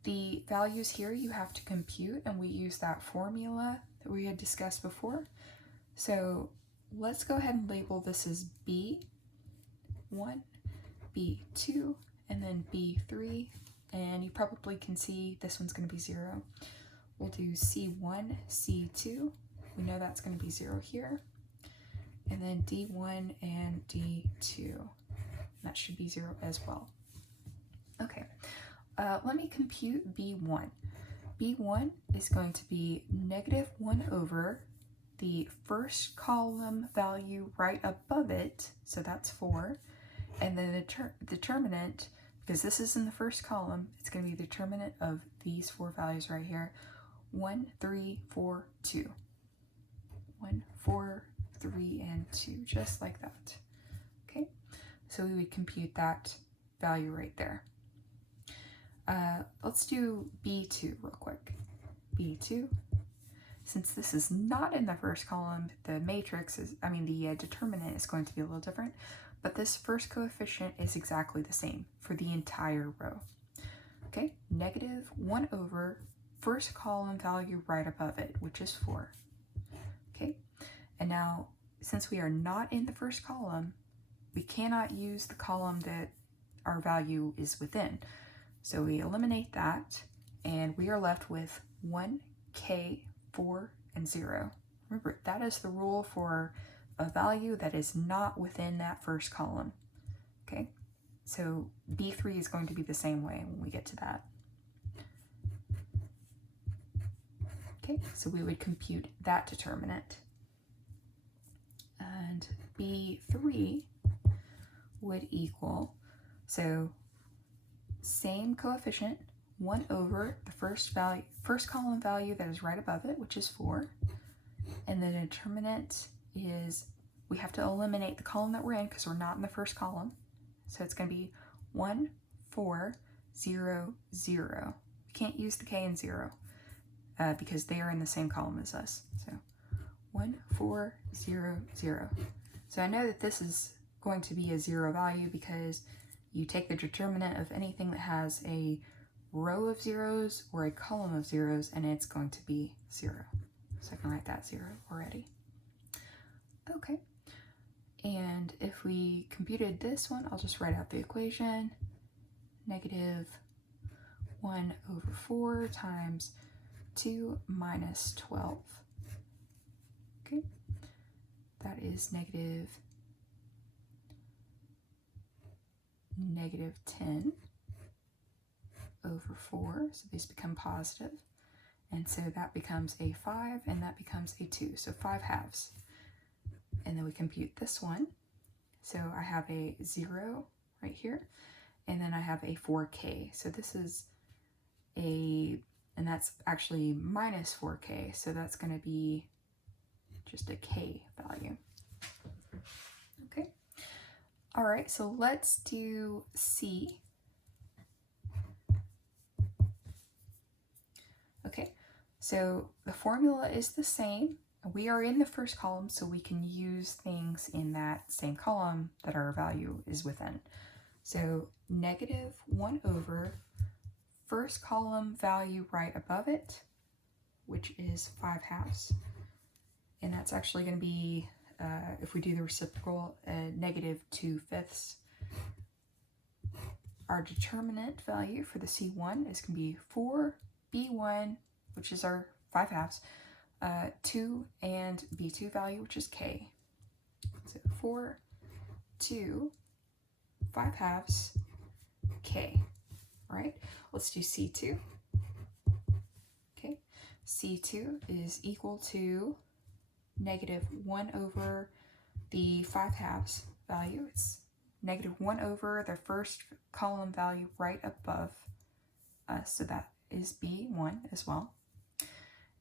the values here you have to compute, and we use that formula that we had discussed before. So let's go ahead and label this as B1, B2, and then B3. And you probably can see this one's going to be 0. We'll do C1, C2. We know that's going to be 0 here. And then D1 and D2. That should be 0 as well. Okay, let me compute B1. B1 is going to be -1 over the first column value right above it, so that's 4. And then the determinant, because this is in the first column, it's going to be the determinant of these 4 values right here. 1, 3, 4, 2. 1, 4, 3, and 2, just like that. Okay, so we would compute that value right there. Let's do B2 real quick. B2, since this is not in the first column, the matrix is, the determinant is going to be a little different, but this first coefficient is exactly the same for the entire row. Okay, -1 over first column value right above it, which is 4. Okay, and now since we are not in the first column, we cannot use the column that our value is within. So we eliminate that, and we are left with 1, k, 4, and 0. Remember, that is the rule for a value that is not within that first column. Okay, so B3 is going to be the same way when we get to that. Okay, so we would compute that determinant. And B3 would equal, so same coefficient, 1 over the first column value that is right above it, which is 4. And the determinant is, we have to eliminate the column that we're in because we're not in the first column. So it's going to be 1, 4, 0, 0. We can't use the k and 0 because they are in the same column as us. So 1, 4, 0, 0. So I know that this is going to be a 0 value because you take the determinant of anything that has a row of zeros or a column of zeros, and it's going to be 0. So I can write that 0 already. Okay, and if we computed this one, I'll just write out the equation. -1 over 4 times 2 minus 12. Okay, that is negative 10 over 4, so these become positive. And so that becomes a 5, and that becomes a 2, so 5 halves. And then we compute this one. So I have a 0 right here, and then I have a 4k. So this is and that's actually minus 4k, so that's going to be just a k value. Okay. All right, so let's do C. Okay, so the formula is the same. We are in the first column, so we can use things in that same column that our value is within. So negative 1 over first column value right above it, which is 5 halves. And that's actually going to be, if we do the reciprocal, negative 2/5. Our determinant value for the C1 is going to be 4b1, which is our 5 halves, 2, and b2 value, which is k. So 4, 2, 5 halves, k. All right, let's do C2. Okay, C2 is equal to negative 1 over the 5 halves value. It's negative 1 over the first column value right above us, so that is B1 as well.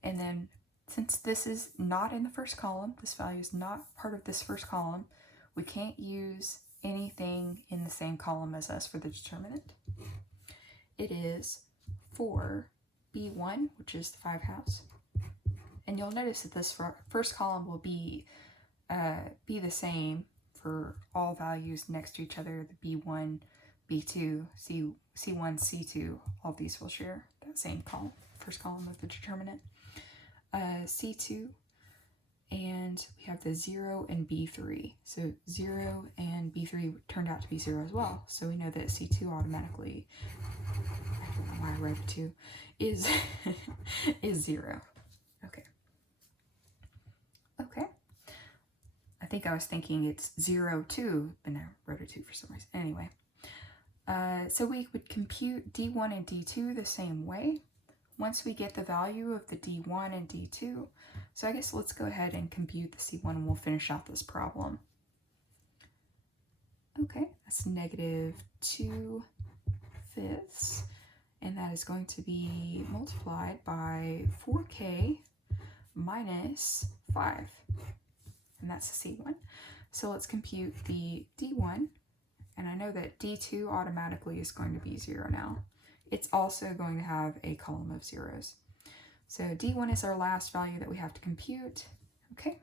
And then since this is not in the first column, this value is not part of this first column, we can't use anything in the same column as us for the determinant. It is 4b1, which is the 5 halves. And you'll notice that this first column will be the same for all values next to each other. The B1, B2, C1, C2, all of these will share that same column, first column of the determinant. C2, and we have the 0 and B3. So 0 and B3 turned out to be 0 as well. So we know that C2 automatically, I don't know why I wrote 2, is, is 0. Okay. Okay. I think I was thinking it's 0, 2, but I wrote a 2 for some reason. Anyway, so we would compute D1 and D2 the same way once we get the value of the D1 and D2. So I guess let's go ahead and compute the C1 and we'll finish out this problem. Okay, that's negative 2/5, and that is going to be multiplied by 4k minus 5. And that's the C1. So let's compute the D1, and I know that D2 automatically is going to be 0 now. It's also going to have a column of zeros. So D1 is our last value that we have to compute. Okay.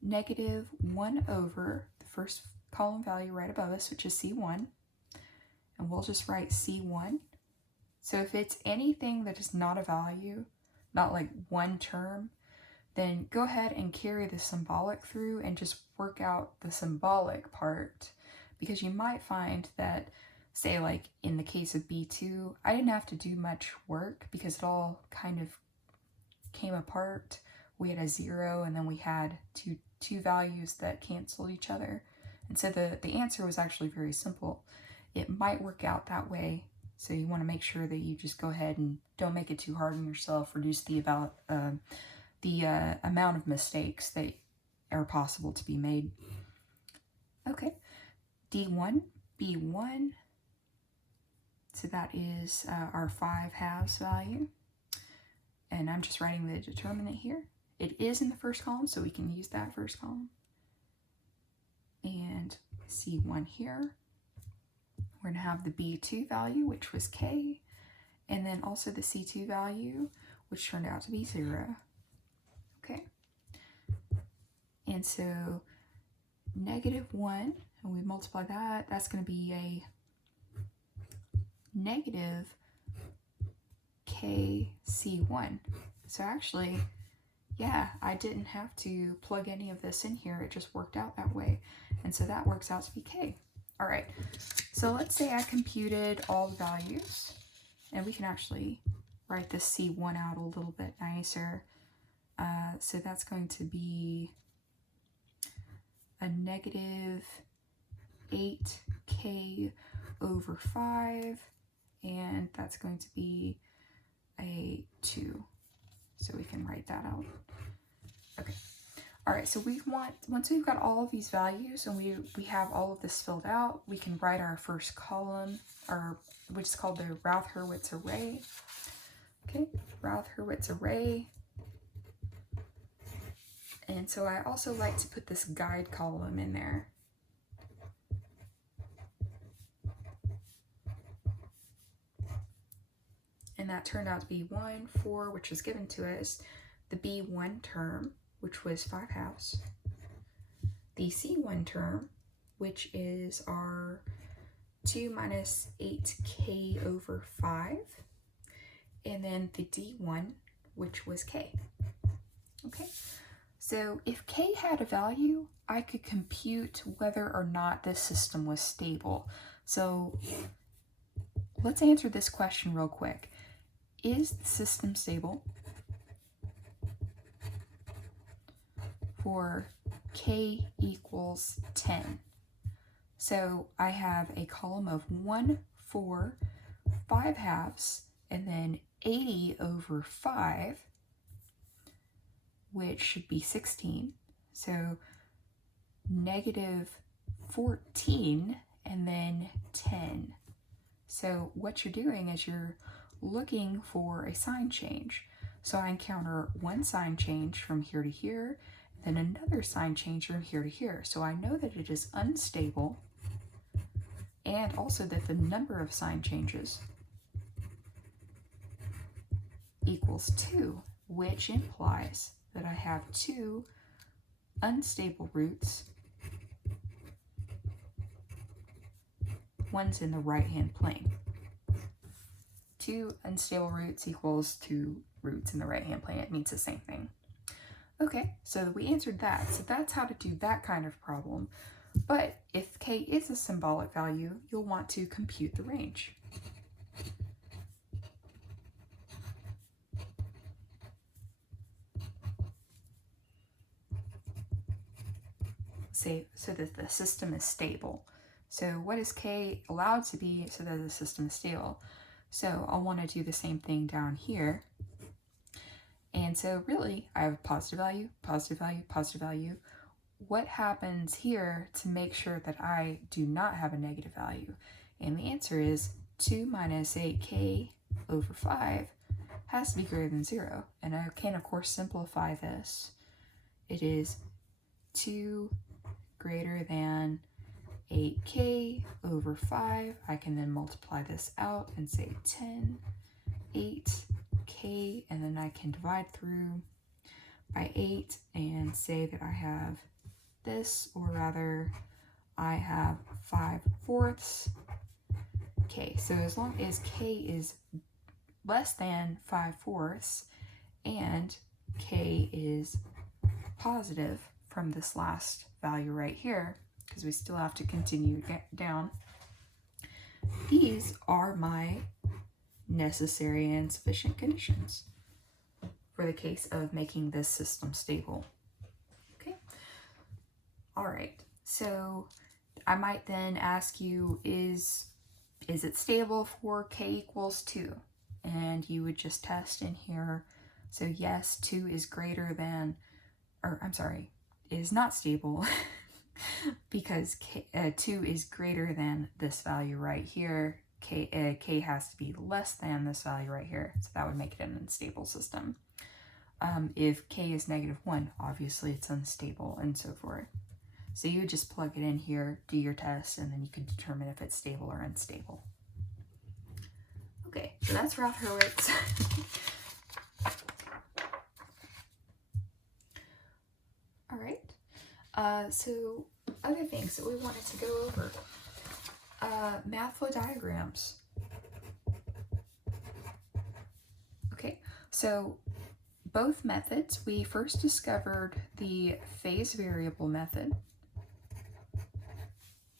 Negative 1 over the first column value right above us, which is C1. And we'll just write C1. So if it's anything that is not a value, not like one term, then go ahead and carry the symbolic through and just work out the symbolic part, because you might find that, say like in the case of B2, I didn't have to do much work because it all kind of came apart. We had a 0 and then we had two values that canceled each other. And so the answer was actually very simple. It might work out that way. So you want to make sure that you just go ahead and don't make it too hard on yourself. Reduce the amount of mistakes that are possible to be made. Okay, D1, B1. So that is our 5 halves value. And I'm just writing the determinant here. It is in the first column, so we can use that first column. And C1 here. We're going to have the B2 value, which was K, and then also the C2 value, which turned out to be 0. Okay. And so negative 1, and we multiply that, that's going to be a negative KC1. So actually, yeah, I didn't have to plug any of this in here. It just worked out that way. And so that works out to be K. All right, so let's say I computed all the values, and we can actually write this C1 out a little bit nicer. So that's going to be a negative 8k over 5, and that's going to be a 2. So we can write that out. Okay. All right, so once we've got all of these values and we have all of this filled out, we can write our first column, which is called the Routh-Hurwitz array. Okay, Routh-Hurwitz array. And so I also like to put this guide column in there. And that turned out to be 1, 4, which was given to us, the B1 term, which was 5/2, the C1 term, which is our 2 minus 8k over 5, and then the D1, which was k. Okay, so if k had a value, I could compute whether or not this system was stable. So let's answer this question real quick. Is the system stable for k equals 10? So I have a column of 1, 4, 5/2, and then 80 over 5, which should be 16. So negative 14 and then 10. So what you're doing is you're looking for a sign change. So I encounter one sign change from here to here, then another sign change from here to here. So I know that it is unstable, and also that the number of sign changes equals 2, which implies that I have 2 unstable roots. One's in the right-hand plane. 2 unstable roots equals 2 roots in the right-hand plane. It means the same thing. Okay, so we answered that. So that's how to do that kind of problem. But if k is a symbolic value, you'll want to compute the range. Say so that the system is stable. So what is k allowed to be so that the system is stable? So I'll want to do the same thing down here. And so really, I have a positive value, positive value, positive value. What happens here to make sure that I do not have a negative value? And the answer is 2 minus 8k over 5 has to be greater than 0. And I can, of course, simplify this. It is 2 greater than 8k over 5. I can then multiply this out and say 10, 8k, and then I can divide through by 8 and say that I have this, or rather I have 5/4 k. So as long as k is less than 5/4 and k is positive from this last value right here, because we still have to continue down, these are my necessary and sufficient conditions for the case of making this system stable. Okay. All right. So I might then ask you, is it stable for k equals 2? And you would just test in here. So yes, 2 is greater than, or I'm sorry, is not stable because 2 is greater than this value right here. K has to be less than this value right here. So that would make it an unstable system. If k is -1, obviously it's unstable, and so forth. So you would just plug it in here, do your test, and then you can determine if it's stable or unstable. Okay, so that's Routh-Hurwitz. All right. So other things that we wanted to go over. Math flow diagrams. Okay, so both methods, we first discovered the phase variable method.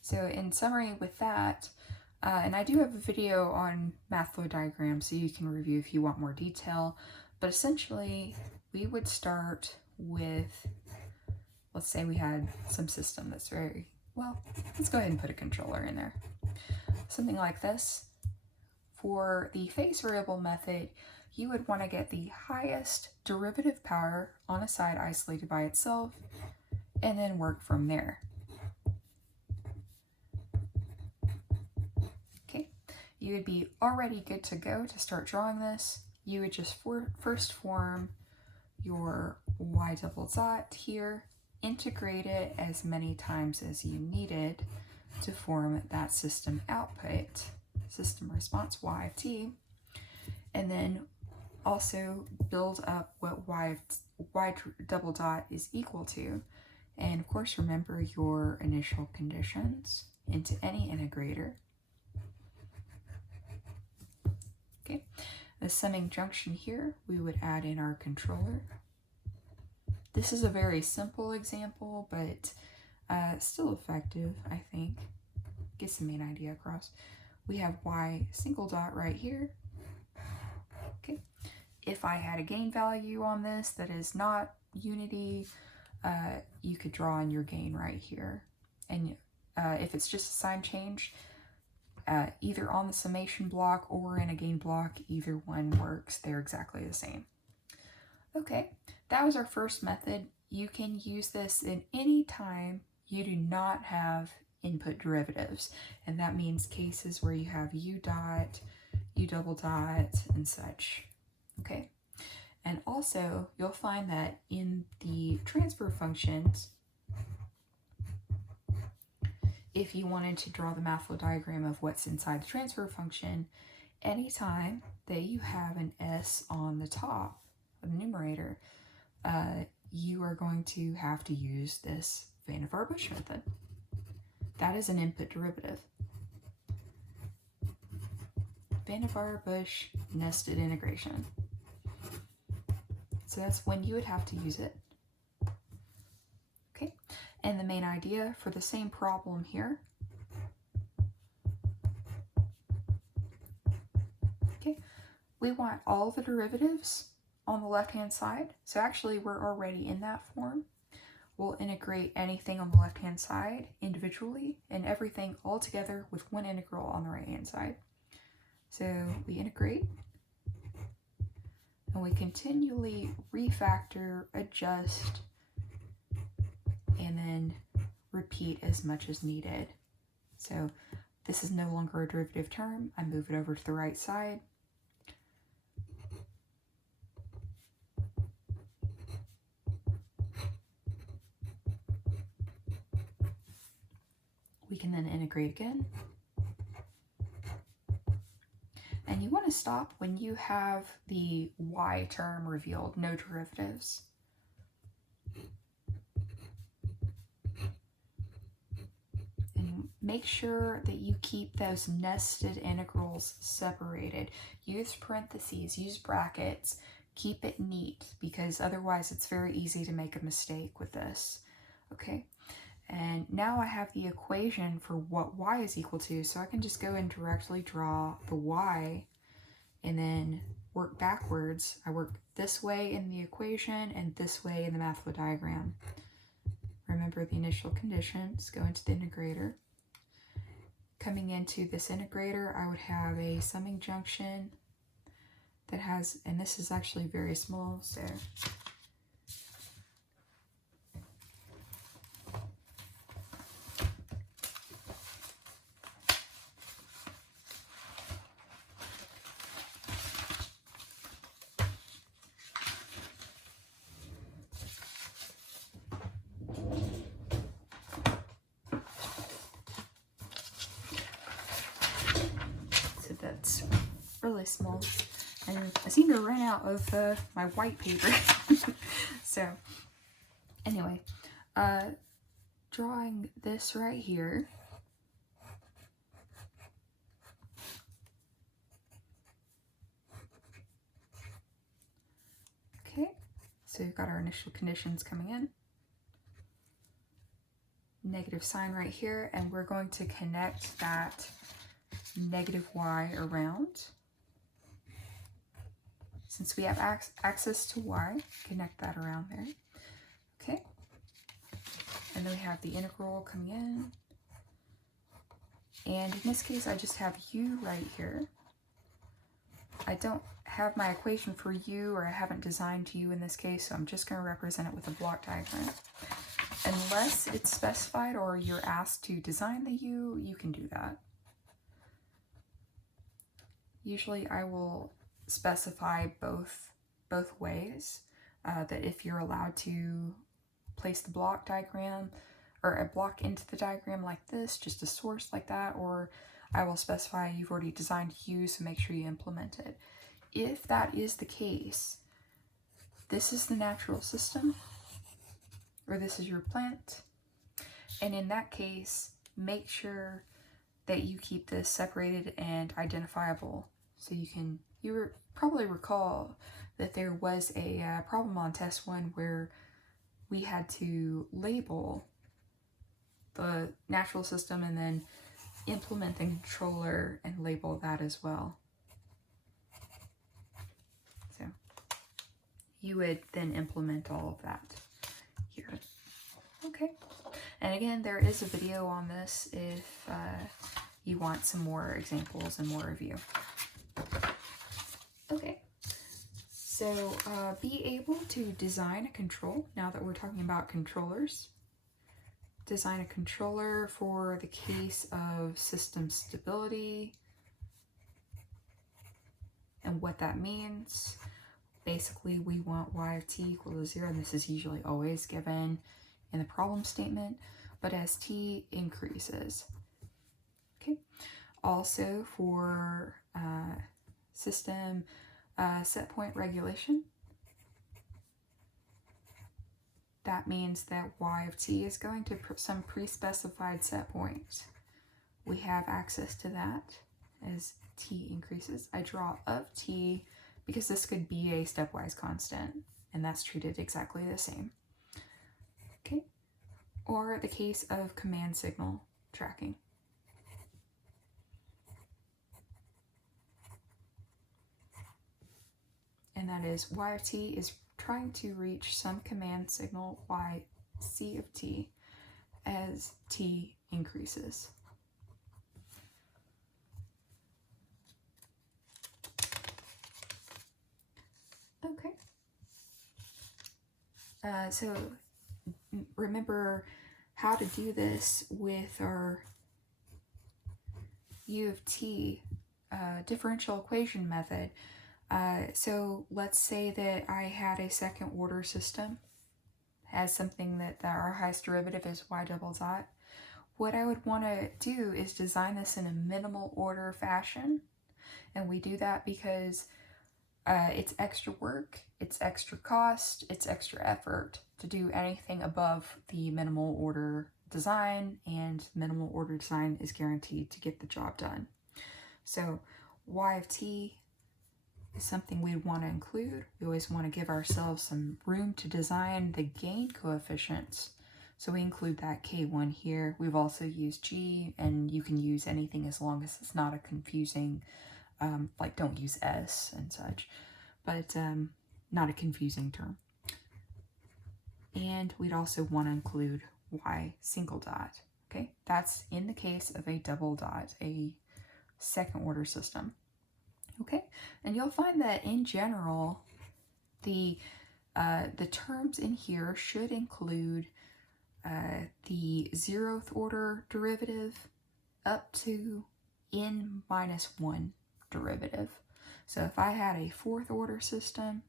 So in summary with that, and I do have a video on math flow diagrams so you can review if you want more detail, but essentially we would start with, let's say we had some system that's very, well, let's go ahead and put a controller in there. Something like this. For the phase variable method, you would want to get the highest derivative power on a side isolated by itself, and then work from there. Okay, you would be already good to go to start drawing this. You would just first form your y double dot here, integrate it as many times as you needed to form that system output, system response y of t, and then also build up what y double dot is equal to. And of course, remember your initial conditions into any integrator. Okay, the summing junction here, we would add in our controller. This is a very simple example, but still effective, I think. Gets the main idea across. We have y single dot right here. Okay, if I had a gain value on this that is not unity, you could draw in your gain right here. And if it's just a sign change, either on the summation block or in a gain block, either one works. They're exactly the same. Okay, that was our first method. You can use this in any time you do not have input derivatives, and that means cases where you have u dot, u double dot, and such. Okay, and also you'll find that in the transfer functions, if you wanted to draw the math flow diagram of what's inside the transfer function, anytime that you have an s on the top of the numerator, you are going to have to use this Van der Waals method. That is an input derivative. Van der Waals nested integration. So that's when you would have to use it. Okay, and the main idea for the same problem here. Okay, we want all the derivatives on the left-hand side. So actually we're already in that form. We'll integrate anything on the left-hand side individually and everything all together with one integral on the right-hand side. So we integrate and we continually refactor, adjust, and then repeat as much as needed. So this is no longer a derivative term. I move it over to the right side. We can then integrate again. And you want to stop when you have the y term revealed, no derivatives. And make sure that you keep those nested integrals separated. Use parentheses, use brackets, keep it neat, because otherwise it's very easy to make a mistake with this. Okay? And now I have the equation for what y is equal to, so I can just go and directly draw the y and then work backwards. I work this way in the equation and this way in the math flow diagram. Remember the initial conditions, go into the integrator. Coming into this integrator, I would have a summing junction that has, and this is actually very small, so that's really small, and I seem to run out of my white paper. So anyway, drawing this right here, okay, so we've got our initial conditions coming in, negative sign right here, and we're going to connect that negative y around. Since we have access to y, connect that around there. Okay. And then we have the integral coming in. And in this case, I just have u right here. I don't have my equation for u, or I haven't designed u in this case, so I'm just going to represent it with a block diagram. Unless it's specified or you're asked to design the u, you can do that. Usually I will specify both ways, that if you're allowed to place the block diagram or a block into the diagram like this, just a source like that, or I will specify you've already designed u, so make sure you implement it. If that is the case, this is the natural system, or this is your plant, and in that case, make sure that you keep this separated and identifiable. So you probably recall that there was a problem on test 1 where we had to label the natural system and then implement the controller and label that as well. So you would then implement all of that here. Okay. And again, there is a video on this if you want some more examples and more review. Okay. So be able to design a control, now that we're talking about controllers. Design a controller for the case of system stability and what that means. Basically, we want y of t equal to 0, and this is usually always given in the problem statement, but as t increases. Okay. Also for system set point regulation, that means that y of t is going to some pre-specified set point. We have access to that as t increases. I draw of t because this could be a stepwise constant, and that's treated exactly the same. Okay, or the case of command signal tracking. And that is y of t is trying to reach some command signal y c of t as t increases. Okay. So remember how to do this with our u of t differential equation method. So let's say that I had a second order system, has something that our highest derivative is y double dot. What I would want to do is design this in a minimal order fashion, and we do that because it's extra work, it's extra cost, it's extra effort to do anything above the minimal order design, and minimal order design is guaranteed to get the job done. So y of t is something we want to include. We always want to give ourselves some room to design the gain coefficients. So we include that k1 here. We've also used g, and you can use anything as long as it's not a confusing, like don't use s and such, but not a confusing term. And we'd also want to include y single dot. Okay, that's in the case of a double dot, a second order system. Okay, and you'll find that in general, the terms in here should include the 0th order derivative up to n-1 derivative. So if I had a 4th order system,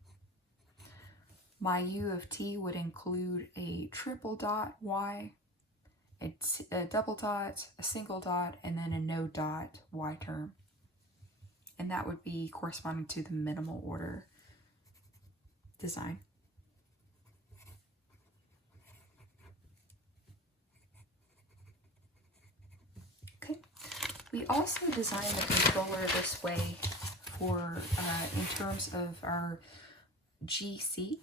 my u of t would include a triple dot y, a double dot, a single dot, and then a no dot y term. And that would be corresponding to the minimal order design. Okay. We also design the controller this way for in terms of our GC.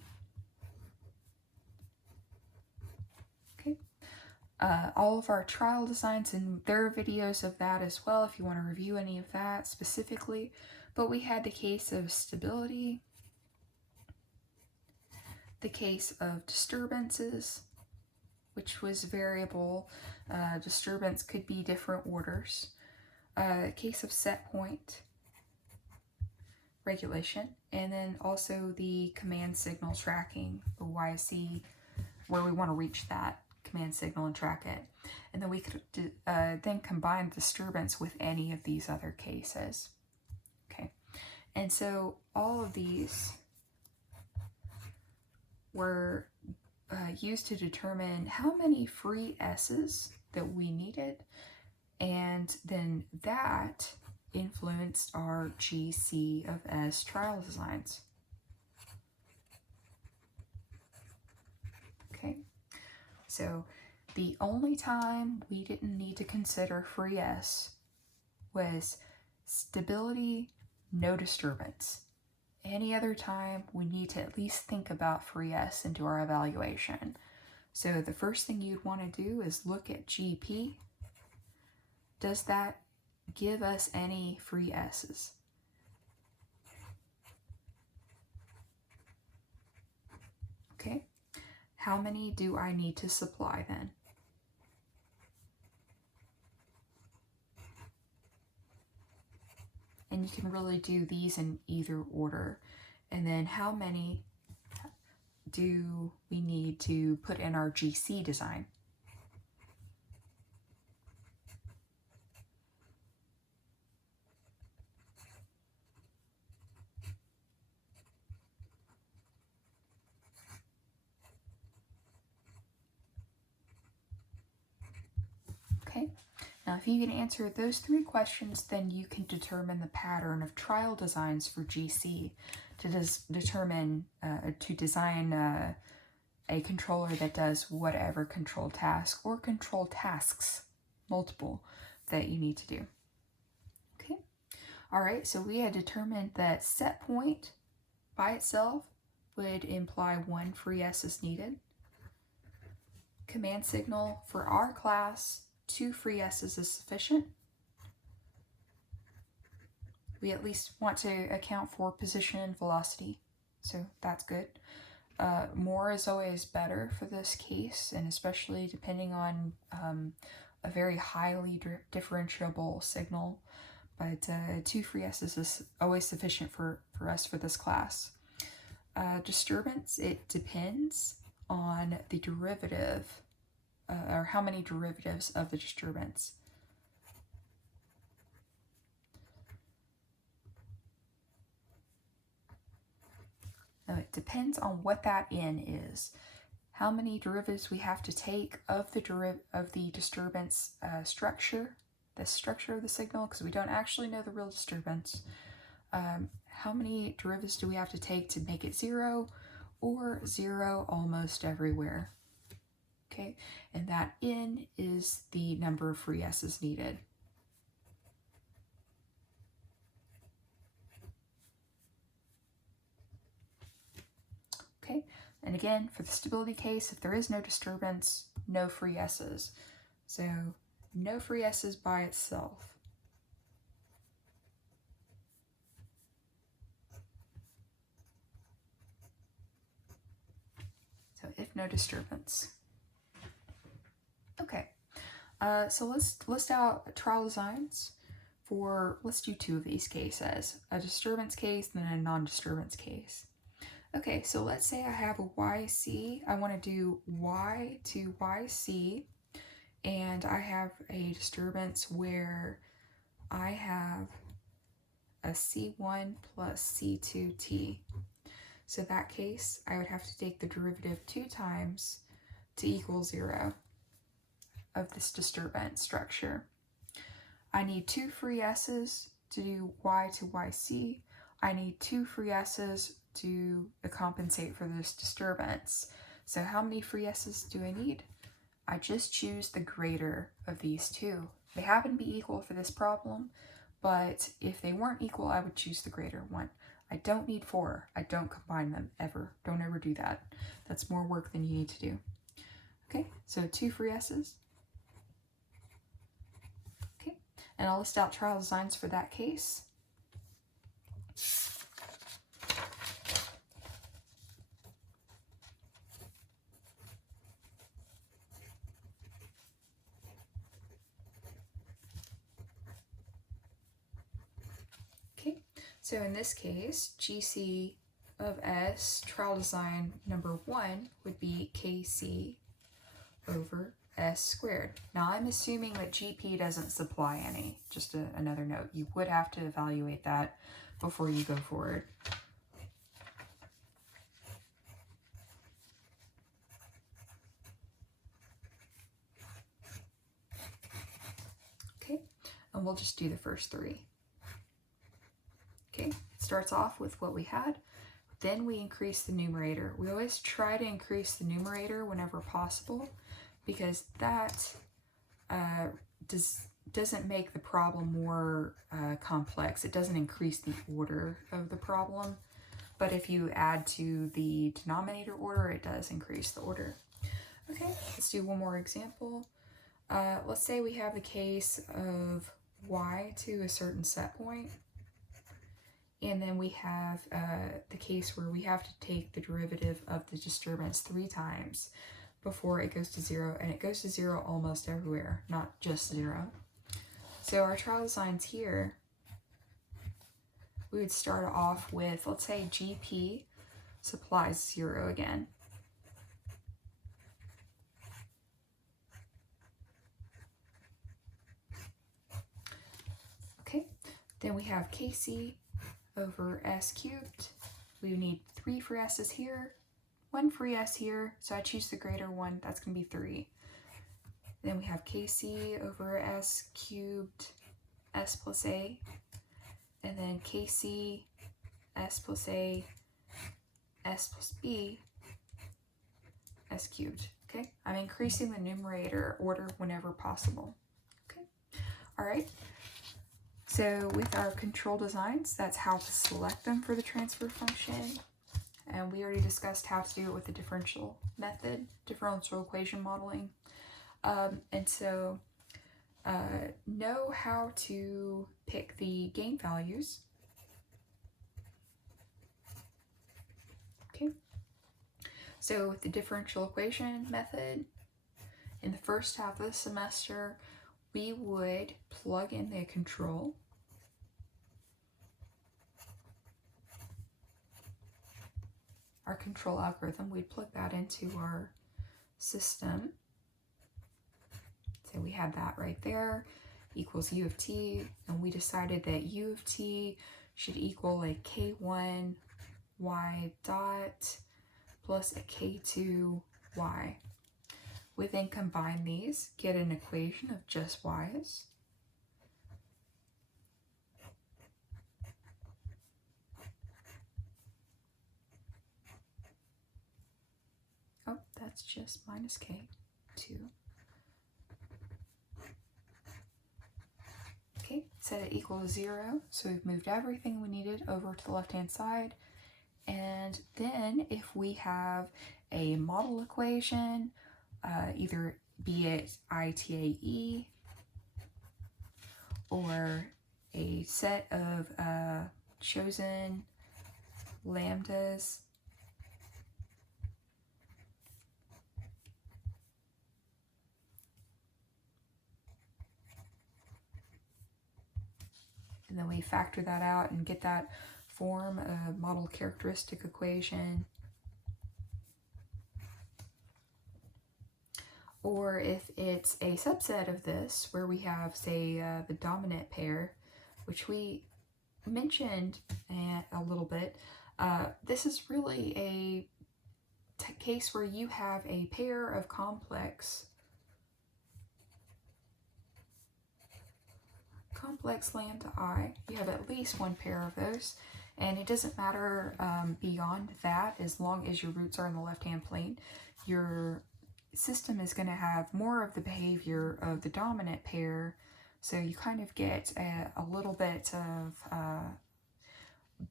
Okay. All of our trial designs, and there are videos of that as well if you want to review any of that specifically. But we had the case of stability, the case of disturbances, which was variable. Disturbance could be different orders. case of set point regulation, and then also the command signal tracking, the YC, where we want to reach that command signal and track it. And then we could then combine disturbance with any of these other cases. Okay, and so all of these were used to determine how many free S's that we needed, and then that influenced our GC of S trial designs. Okay, so the only time we didn't need to consider free S was stability, no disturbance. Any other time, we need to at least think about free S into our evaluation. So the first thing you'd want to do is look at GP. Does that give us any free S's? Okay, how many do I need to supply then? And you can really do these in either order. And then how many do we need to put in our GC design? Okay, now if you can answer those three questions, then you can determine the pattern of trial designs for GC to design a controller that does whatever control task or control tasks, multiple, that you need to do. Okay, all right, so we had determined that set point by itself would imply 1 free S is needed. Command signal for our class, 2 free S's is sufficient. We at least want to account for position and velocity, so that's good. More is always better for this case, and especially depending on a very highly differentiable signal, but 2 free S's is always sufficient for us for this class. Disturbance, it depends on the derivative, or how many derivatives of the disturbance. Now it depends on what that n is. How many derivatives we have to take of the disturbance structure, the structure of the signal, because we don't actually know the real disturbance. How many derivatives do we have to take to make it 0, or 0 almost everywhere? Okay, and that n is the number of free S's needed. Okay, and again, for the stability case, if there is no disturbance, no free S's. So no free S's by itself. So if no disturbance. Okay, so let's list out trial designs for, let's do 2 of these cases, a disturbance case and then a non-disturbance case. Okay, so let's say I have a YC, I want to do Y to YC, and I have a disturbance where I have a C1 plus C2T. So that case, I would have to take the derivative 2 times to equal 0 of this disturbance structure. I need 2 free S's to do Y to YC. I need 2 free S's to compensate for this disturbance. So how many free S's do I need? I just choose the greater of these 2. They happen to be equal for this problem, but if they weren't equal, I would choose the greater one. I don't need 4. I don't combine them ever. Don't ever do that. That's more work than you need to do. Okay, so 2 free S's. Okay, and I'll list out trial designs for that case. So in this case, GC of S, trial design number 1, would be KC over S squared. Now I'm assuming that GP doesn't supply any. Just another note, you would have to evaluate that before you go forward. Okay, and we'll just do the first 3. Okay, it starts off with what we had. Then we increase the numerator. We always try to increase the numerator whenever possible, because that doesn't make the problem more complex. It doesn't increase the order of the problem, but if you add to the denominator order, it does increase the order. Okay, let's do one more example. Let's say we have the case of y to a certain set point, and then we have the case where we have to take the derivative of the disturbance 3 times before it goes to 0, and it goes to 0 almost everywhere, not just 0. So our trial designs here, we would start off with, let's say GP supplies 0 again. Okay, then we have KC over S cubed. We need 3 for S's here, 1 for S here, so I choose the greater one, that's going to be 3. Then we have KC over S cubed, S plus A, and then KC, S plus A, S plus B, S cubed. Okay, I'm increasing the numerator order whenever possible. Okay, all right. So with our control designs, that's how to select them for the transfer function. And we already discussed how to do it with the differential method, differential equation modeling. And so know how to pick the gain values. Okay. So with the differential equation method, in the first half of the semester, we would plug in the control. Our control algorithm, we'd plug that into our system. So we had that right there, equals U of t, and we decided that U of t should equal a k1 y dot plus a k2 y. We then combine these, get an equation of just y's. Oh, that's just minus k2. Okay, set it equals 0, so we've moved everything we needed over to the left-hand side. And then if we have a model equation, either be it ITAE or a set of chosen lambdas, and then we factor that out and get that form a model characteristic equation. Or if it's a subset of this, where we have, say, the dominant pair, which we mentioned a little bit, this is really a case where you have a pair of complex lambda I. You have at least one pair of those, and it doesn't matter beyond that, as long as your roots are in the left-hand plane. Your system is going to have more of the behavior of the dominant pair, so you kind of get a little bit of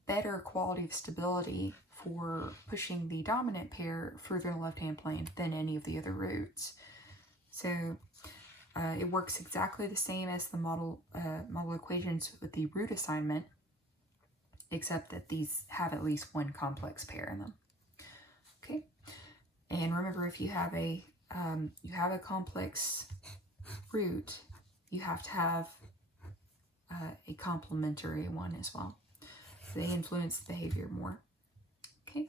better quality of stability for pushing the dominant pair further in the left-hand plane than any of the other roots. So it works exactly the same as the model equations with the root assignment, except that these have at least one complex pair in them. Okay, and remember, if you have a complex root, you have to have a complementary one as well. They influence the behavior more. Okay,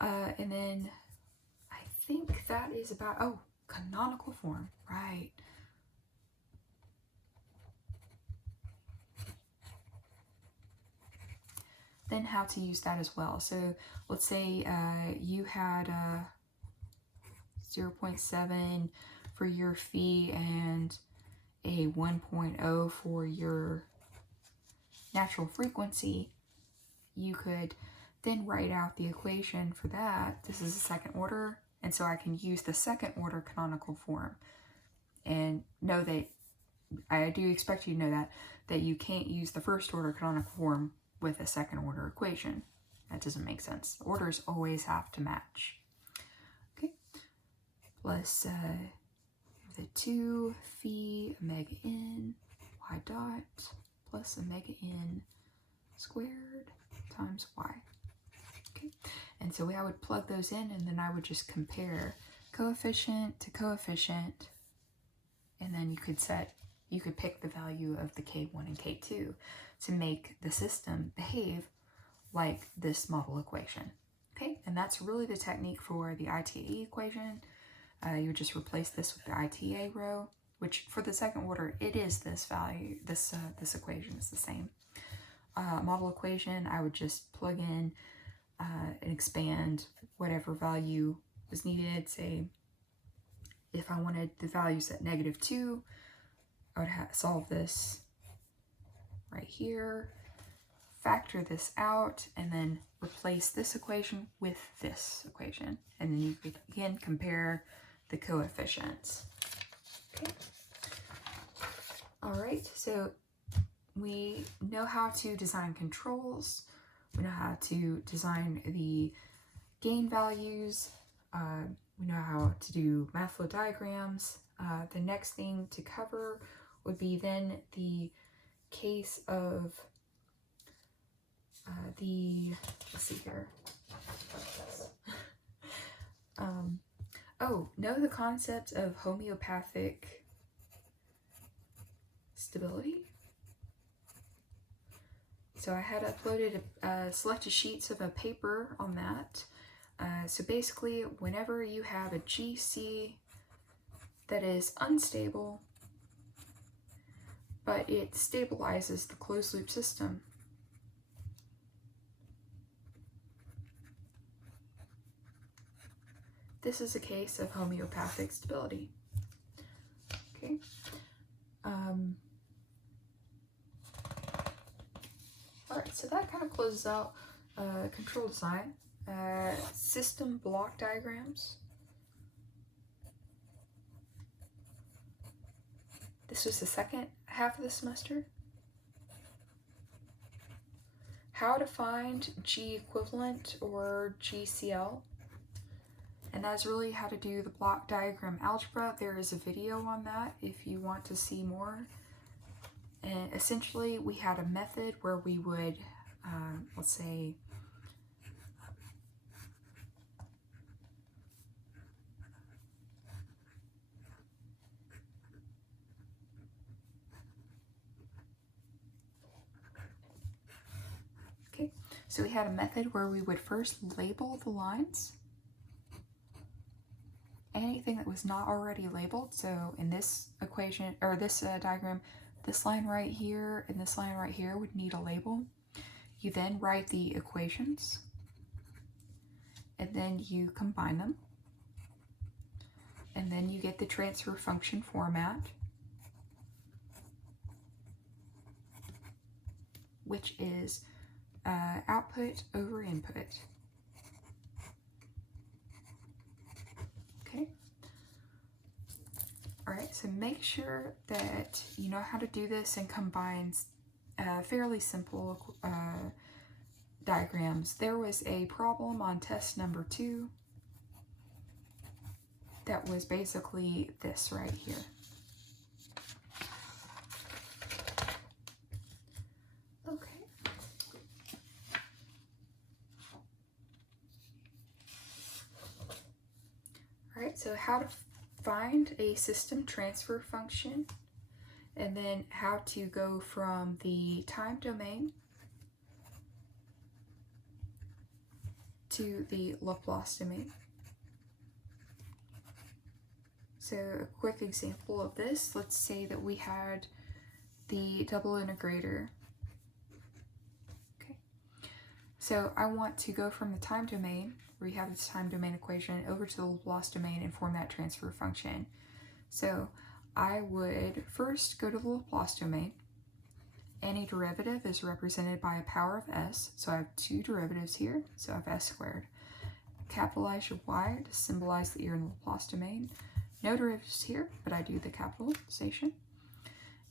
and then I think that is about, oh, canonical form, right. Then how to use that as well. So let's say you had 0.7 for your phi and a 1.0 for your natural frequency. You could then write out the equation for that. This is the second order, and so I can use the second order canonical form. And know that, I do expect you to know that you can't use the first order canonical form with a second order equation. That doesn't make sense. The orders always have to match. Okay, plus the 2 phi omega n y dot plus omega n squared times y. Okay, and so I would plug those in, and then I would just compare coefficient to coefficient, and then you could pick the value of the K1 and K2 to make the system behave like this model equation. Okay, and that's really the technique for the ITA equation. You would just replace this with the ITA row, which for the second order, it is this value, this equation is the same. Model equation, I would just plug in and expand whatever value was needed. Say, if I wanted the values at -2, I would solve this right here, factor this out, and then replace this equation with this equation. And then you could, again, compare the coefficients. Okay. All right, so we know how to design controls. We know how to design the gain values. We know how to do math flow diagrams. The next thing to cover would be then the case of let's see here. Know the concept of homeopathic stability. So I had uploaded selected sheets of a paper on that. So basically, whenever you have a GC that is unstable, but it stabilizes the closed loop system, this is a case of homeopathic stability. Okay. All right, so that kind of closes out control design. System block diagrams. This was the second half of the semester. How to find G equivalent or GCL. And that's really how to do the block diagram algebra. There is a video on that if you want to see more. And essentially, we had a method where we would, let's say, okay, so we had a method where we would first label the lines. Anything that was not already labeled, so in this equation, or this diagram, this line right here and this line right here would need a label. You then write the equations, and then you combine them, and then you get the transfer function format, which is output over input. Okay. All right, so make sure that you know how to do this and combines fairly simple diagrams. There was a problem on test number 2 that was basically this right here. Okay. All right, so how to find a system transfer function, and then how to go from the time domain to the Laplace domain. So a quick example of this, let's say that we had the double integrator. Okay, so I want to go from the time domain, where we have this time domain equation, over to the Laplace domain and form that transfer function. So I would first go to the Laplace domain. Any derivative is represented by a power of s, so I have two derivatives here, so I have s squared. Capitalize your y to symbolize that you're in the Laplace domain. No derivatives here, but I do the capitalization.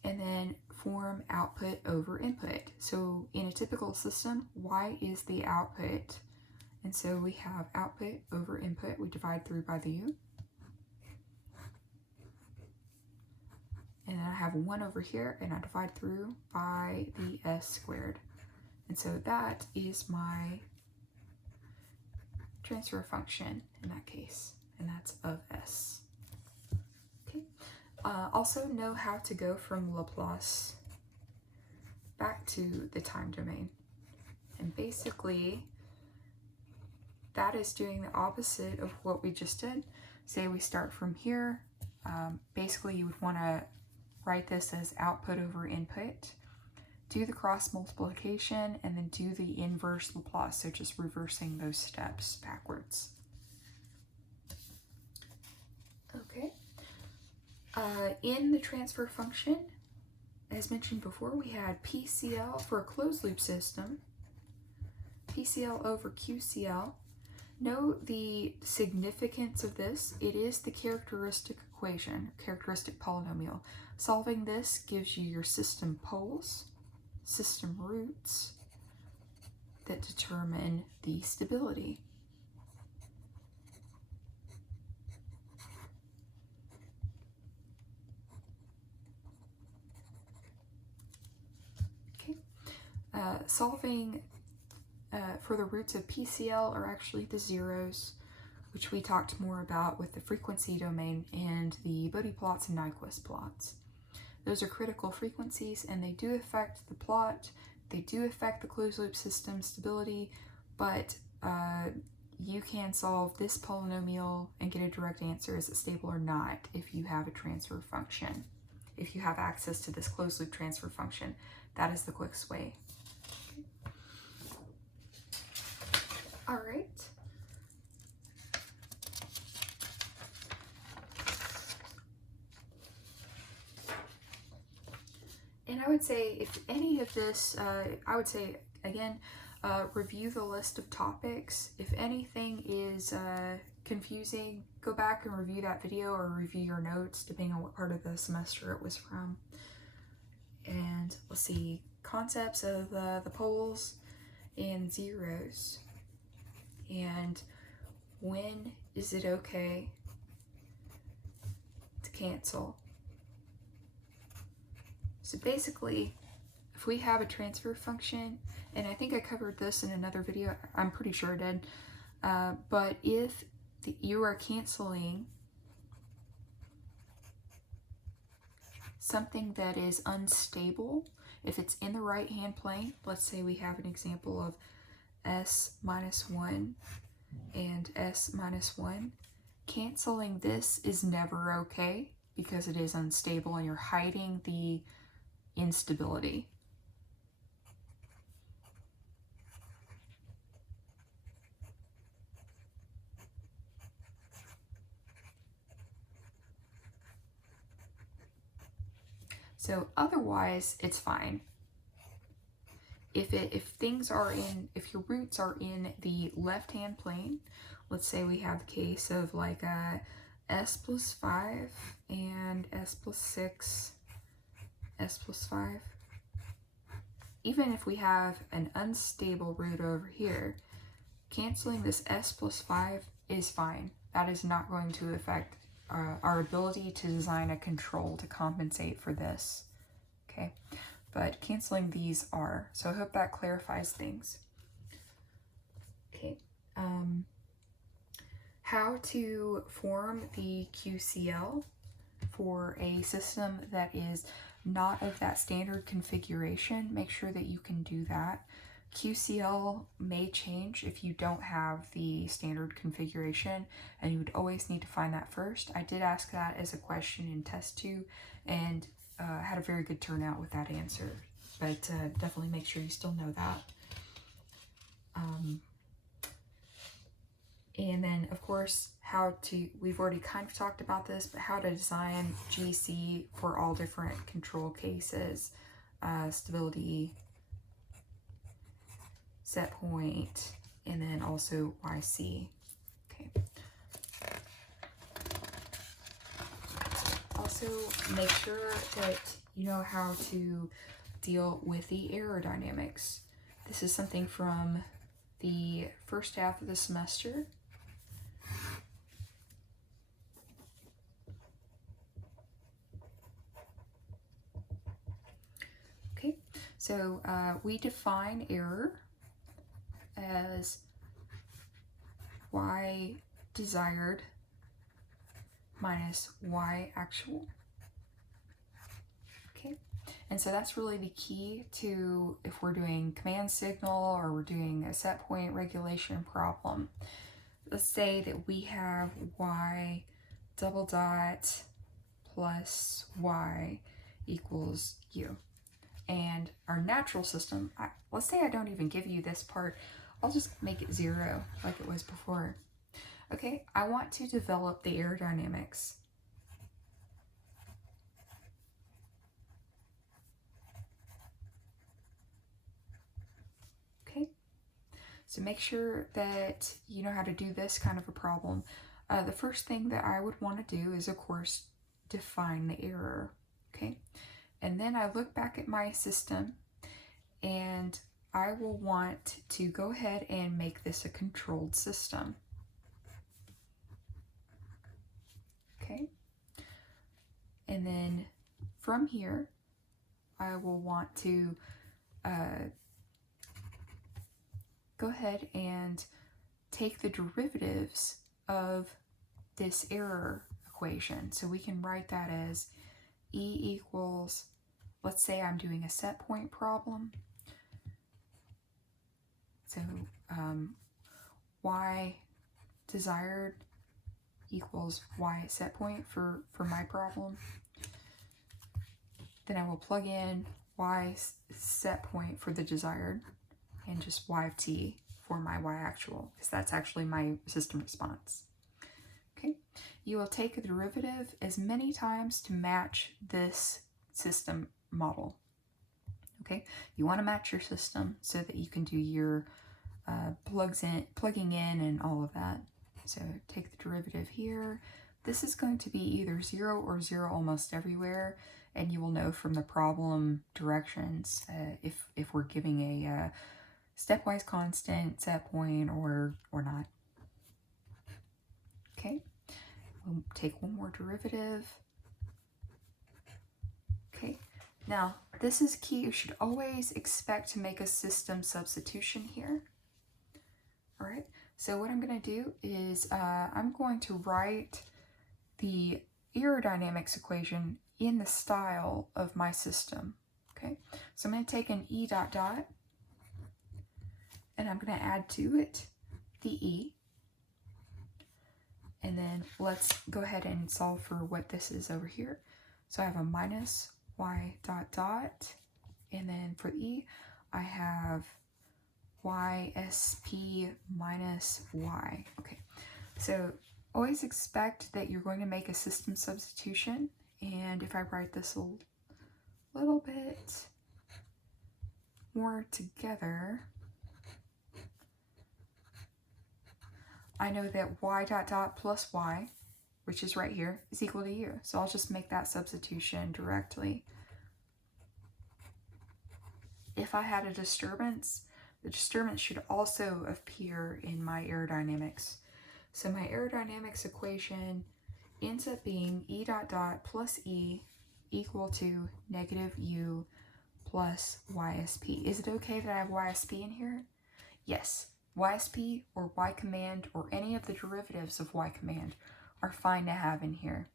And then form output over input. So in a typical system, y is the output, and so we have output over input. We divide through by the u. And then I have 1 over here, and I divide through by the s squared. And so that is my transfer function in that case, and that's of s. Okay. Also know how to go from Laplace back to the time domain. And basically, that is doing the opposite of what we just did. Say we start from here. Basically, you would want to write this as output over input, do the cross multiplication, and then do the inverse Laplace, so just reversing those steps backwards. Okay. In the transfer function, as mentioned before, we had PCL for a closed loop system, PCL over QCL. Know the significance of this. It is the characteristic equation, characteristic polynomial. Solving this gives you your system poles, system roots that determine the stability. Okay. Solving for the roots of PCL are actually the zeros, which we talked more about with the frequency domain and the Bode plots and Nyquist plots. Those are critical frequencies, and they do affect the plot, they do affect the closed loop system stability, but you can solve this polynomial and get a direct answer, is it stable or not, if you have a transfer function. If you have access to this closed loop transfer function, that is the quickest way. All right. And I would say, if any of this, I would say, again, review the list of topics. If anything is confusing, go back and review that video or review your notes, depending on what part of the semester it was from. And let's see, concepts of the poles and zeros. And when is it okay to cancel? So basically, if we have a transfer function, and I think I covered this in another video, I'm pretty sure I did, but if you are canceling something that is unstable, if it's in the right-hand plane, let's say we have an example of s minus 1 and s minus 1, canceling this is never okay because it is unstable and you're hiding the instability. So otherwise, it's fine. If things are in, if your roots are in the left-hand plane, let's say we have the case of like s plus 5 and s plus 6, s plus 5. Even if we have an unstable root over here, canceling this s plus 5 is fine. That is not going to affect our ability to design a control to compensate for this. Okay, but canceling these are. So I hope that clarifies things. Okay, how to form the QCL for a system that is not of that standard configuration. Make sure that you can do that. QCL may change if you don't have the standard configuration, and you would always need to find that first. I did ask that as a question in test 2 and had a very good turnout with that answer, but definitely make sure you still know that. And then, of course, we've already kind of talked about this, but how to design GC for all different control cases, stability, set point, and then also YC. Okay. Also, make sure that you know how to deal with the error dynamics. This is something from the first half of the semester. Okay, so we define error as y desired minus y actual. Okay, and so that's really the key to if we're doing command signal or we're doing a set point regulation problem. Let's say that we have y double dot plus y equals u. And our natural system, let's say I don't even give you this part, I'll just make it 0 like it was before. Okay, I want to develop the aerodynamics. Okay, so make sure that you know how to do this kind of a problem. The first thing that I would want to do is, of course, define the error. Okay, and then I look back at my system and I will want to go ahead and make this a controlled system. Okay, and then from here I will want to go ahead and take the derivatives of this error equation. So we can write that as E equals, let's say I'm doing a set point problem. So y desired equals y at set point for my problem. Then I will plug in y set point for the desired and just y of t for my y actual, because that's actually my system response. Okay, you will take a derivative as many times to match this system model. Okay, you want to match your system so that you can do your plugging in and all of that. So take the derivative here. This is going to be either 0 or 0 almost everywhere, and you will know from the problem directions if we're giving a stepwise constant, set point, or not. Okay, we'll take one more derivative. Okay, now this is key. You should always expect to make a system substitution here. All right, so what I'm going to do is I'm going to write the aerodynamics equation in the style of my system. Okay, so I'm going to take an E dot dot, and I'm going to add to it the E. And then let's go ahead and solve for what this is over here. So I have a minus y dot dot, and then for E, I have YSP minus y. Okay, so always expect that you're going to make a system substitution, and if I write this a little bit more together, I know that y dot dot plus y, which is right here, is equal to u. So I'll just make that substitution directly. If I had a disturbance, the disturbance should also appear in my aerodynamics. So my aerodynamics equation ends up being E dot dot plus E equal to negative U plus YSP. Is it okay that I have YSP in here? Yes. YSP or Y command or any of the derivatives of Y command are fine to have in here.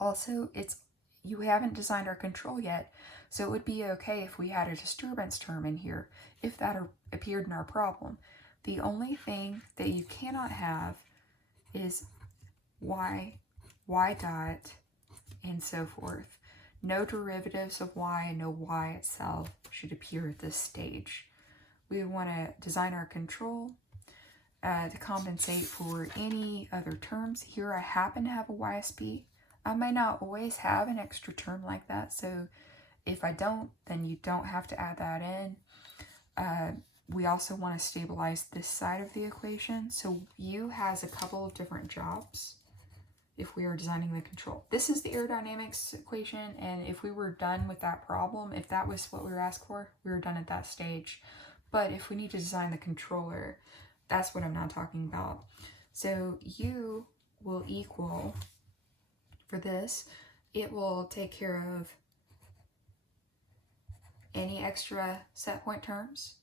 Also, it's you haven't designed our control yet, so it would be okay if we had a disturbance term in here, if that appeared in our problem. The only thing that you cannot have is y dot, and so forth. No derivatives of y and no y itself should appear at this stage. We want to design our control to compensate for any other terms. Here I happen to have a YSB. I may not always have an extra term like that, so if I don't, then you don't have to add that in. We also want to stabilize this side of the equation. So U has a couple of different jobs if we are designing the control. This is the aerodynamics equation, and if we were done with that problem, if that was what we were asked for, we were done at that stage. But if we need to design the controller, that's what I'm not talking about. So U will equal, for this, it will take care of any extra set point terms.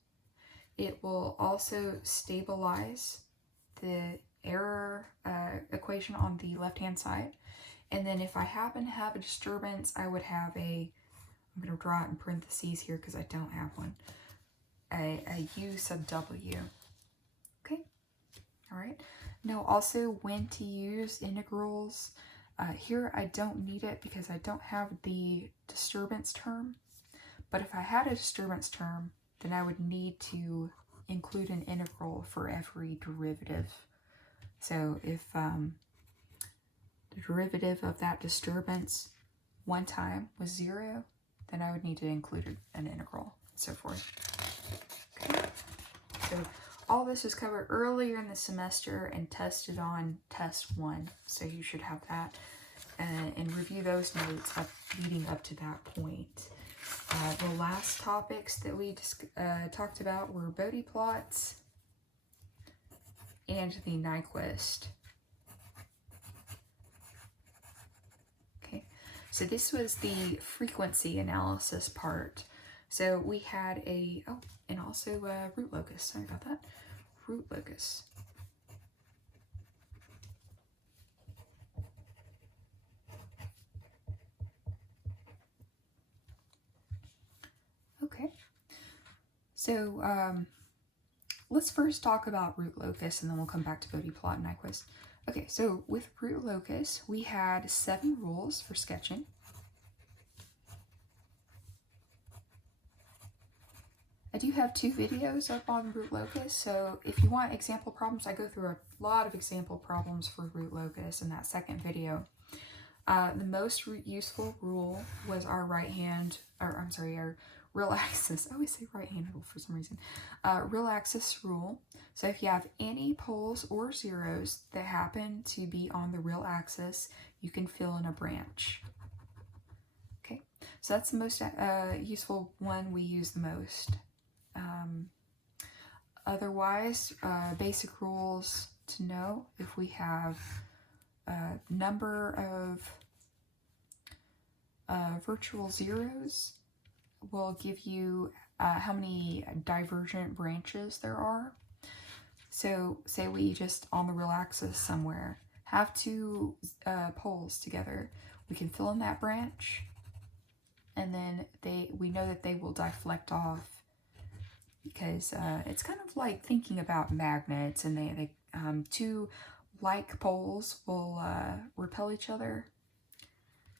It will also stabilize the error equation on the left-hand side. And then if I happen to have a disturbance, I would have I'm going to draw it in parentheses here because I don't have one, a U sub W. Okay, all right. Now also when to use integrals. Here I don't need it because I don't have the disturbance term. But if I had a disturbance term, then I would need to include an integral for every derivative. So if the derivative of that disturbance one time was 0, then I would need to include an integral, and so forth. Okay. So all this was covered earlier in the semester and tested on test 1. So you should have that and review those notes leading up to that point. The last topics that we talked about were Bode plots and the Nyquist. Okay, so this was the frequency analysis part. So we had and also root locus, sorry about that, root locus. Okay, so let's first talk about root locus and then we'll come back to Bode plot and Nyquist. Okay, so with root locus, we had 7 rules for sketching. I do have 2 videos up on root locus, so if you want example problems, I go through a lot of example problems for root locus in that second video. The most useful rule was our our real axis. I always say right-hand rule for some reason. Real axis rule. So if you have any poles or zeros that happen to be on the real axis, you can fill in a branch. Okay, so that's the most useful one we use the most. Otherwise, basic rules to know: if we have a number of virtual zeros, will give you how many divergent branches there are. So say we just, on the real axis somewhere, have 2 poles together. We can fill in that branch, and then we know that they will deflect off, because it's kind of like thinking about magnets, and they 2 like poles will repel each other.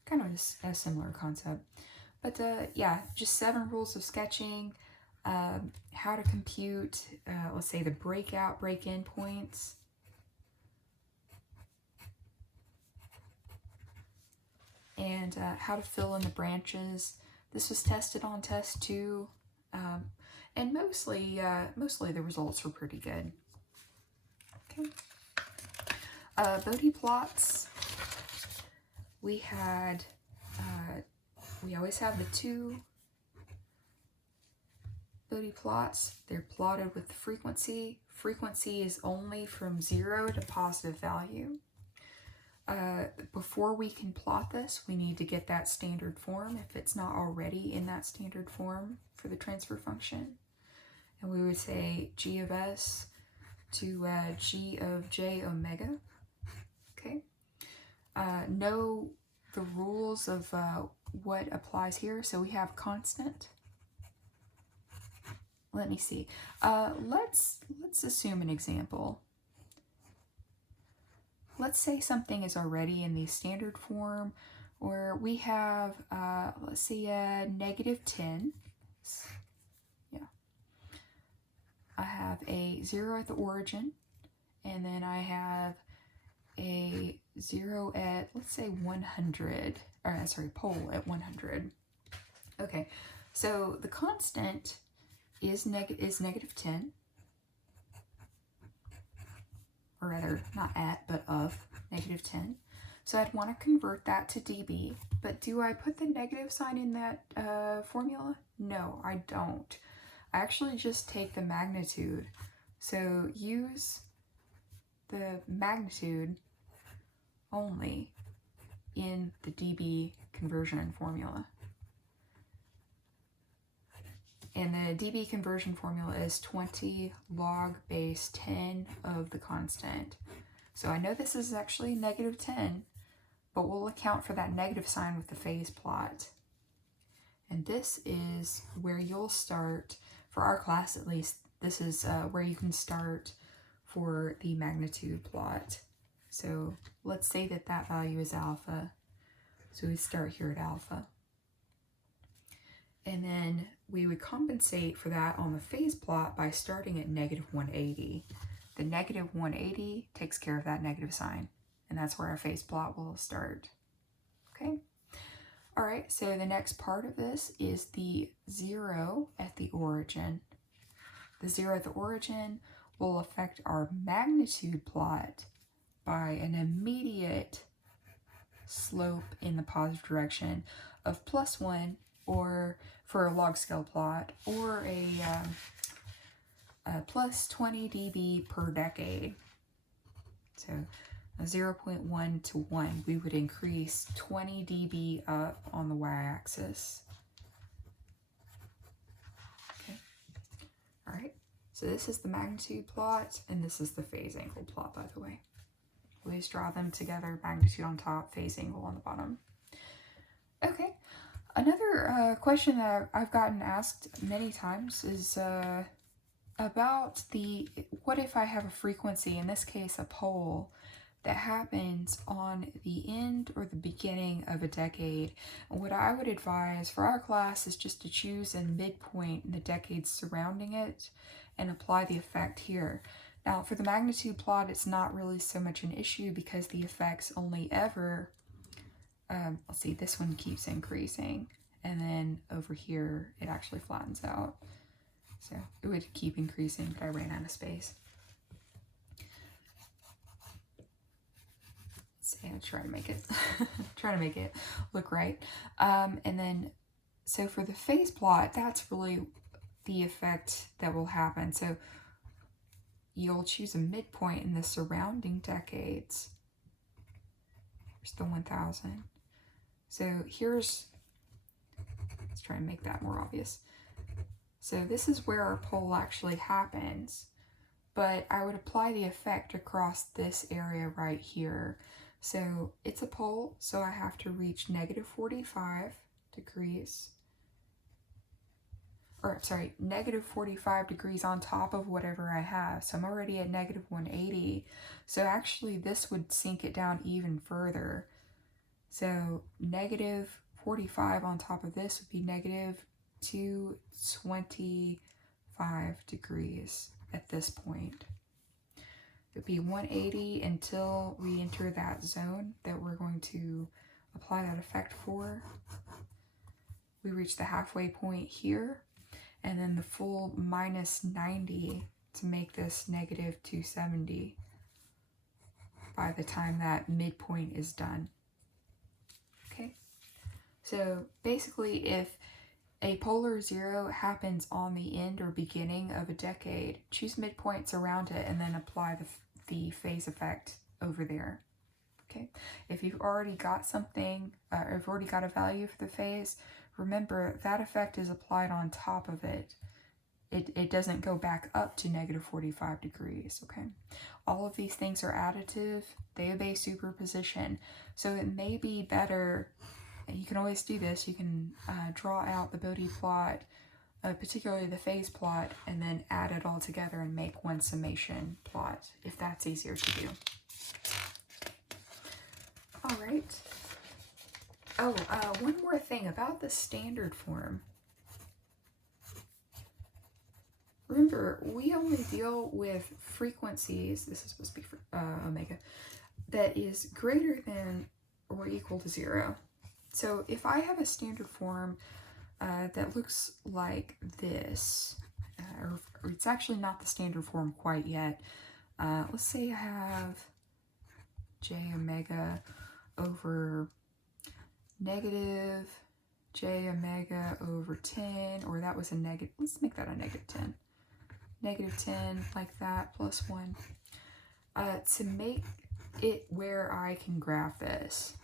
Kind of a similar concept. But yeah, just 7 rules of sketching, how to compute, let's say, the breakout, break-in points, and how to fill in the branches. This was tested on test 2, and mostly the results were pretty good. Okay. Bode plots, we had, we always have the 2 Bode plots. They're plotted with the frequency. Frequency is only from 0 to positive value. Before we can plot this, we need to get that standard form if it's not already in that standard form for the transfer function. And we would say g of s to g of j omega. Okay. No the rules of what applies here. So we have constant. Let me see. Let's assume an example. Let's say something is already in the standard form, or we have, let's say, a -10. Yeah. I have a 0 at the origin, and then I have a 0 at, let's say, 100, or sorry, pole at 100. Okay, so the constant is -10, or rather, not at, but of -10. So I'd want to convert that to dB, but do I put the negative sign in that formula? No, I don't. I actually just take the magnitude. So use the magnitude only in the dB conversion formula. And the dB conversion formula is 20 log base 10 of the constant. So I know this is actually -10, but we'll account for that negative sign with the phase plot. And this is where you'll start, for our class at least, this is where you can start for the magnitude plot. So let's say that that value is alpha. So we start here at alpha. And then we would compensate for that on the phase plot by starting at -180. The -180 takes care of that negative sign, and that's where our phase plot will start. Okay? All right, so the next part of this is the 0 at the origin. The 0 at the origin will affect our magnitude plot by an immediate slope in the positive direction of +1, or for a log scale plot, or a plus 20 dB per decade. So a 0.1 to 1, we would increase 20 dB up on the y-axis. Okay. All right. So this is the magnitude plot, and this is the phase angle plot, by the way. We just draw them together, magnitude on top, phase angle on the bottom. Okay. Another question that I've gotten asked many times is about what if I have a frequency, in this case a pole, that happens on the end or the beginning of a decade. And what I would advise for our class is just to choose a midpoint in the decades surrounding it and apply the effect here. Now for the magnitude plot, it's not really so much an issue because the effects only ever, let's see, this one keeps increasing, and then over here it actually flattens out. So it would keep increasing, but I ran out of space. Let's see, I'll try to make it look right. And then, so for the phase plot, that's really the effect that will happen. So you'll choose a midpoint in the surrounding decades. Here's the 1000. So let's try and make that more obvious. So this is where our pole actually happens, but I would apply the effect across this area right here. So it's a pole, so I have to reach -45 degrees, or sorry, -45 degrees on top of whatever I have. So I'm already at -180. So actually this would sink it down even further. So -45 on top of this would be -225 degrees at this point. It would be 180 until we enter that zone that we're going to apply that effect for. We reach the halfway point here, and then the full -90 to make this -270 by the time that midpoint is done. Okay, so basically if a polar 0 happens on the end or beginning of a decade, choose midpoints around it and then apply the phase effect over there. Okay, if you've already got something, or if you've already got a value for the phase, remember that effect is applied on top of it. it doesn't go back up to negative 45 degrees, okay? All of these things are additive. They obey superposition. So it may be better, and you can always do this, you can draw out the Bode plot, particularly the phase plot, and then add it all together and make one summation plot, if that's easier to do. All right. Oh, one more thing about the standard form. Remember, we only deal with frequencies, this is supposed to be for, omega, that is greater than or equal to 0. So if I have a standard form that looks like this, or it's actually not the standard form quite yet. Let's say I have j omega over negative j omega over 10, or that was a negative, let's make that a negative 10. Negative 10, like that, plus 1. To make it where I can graph this,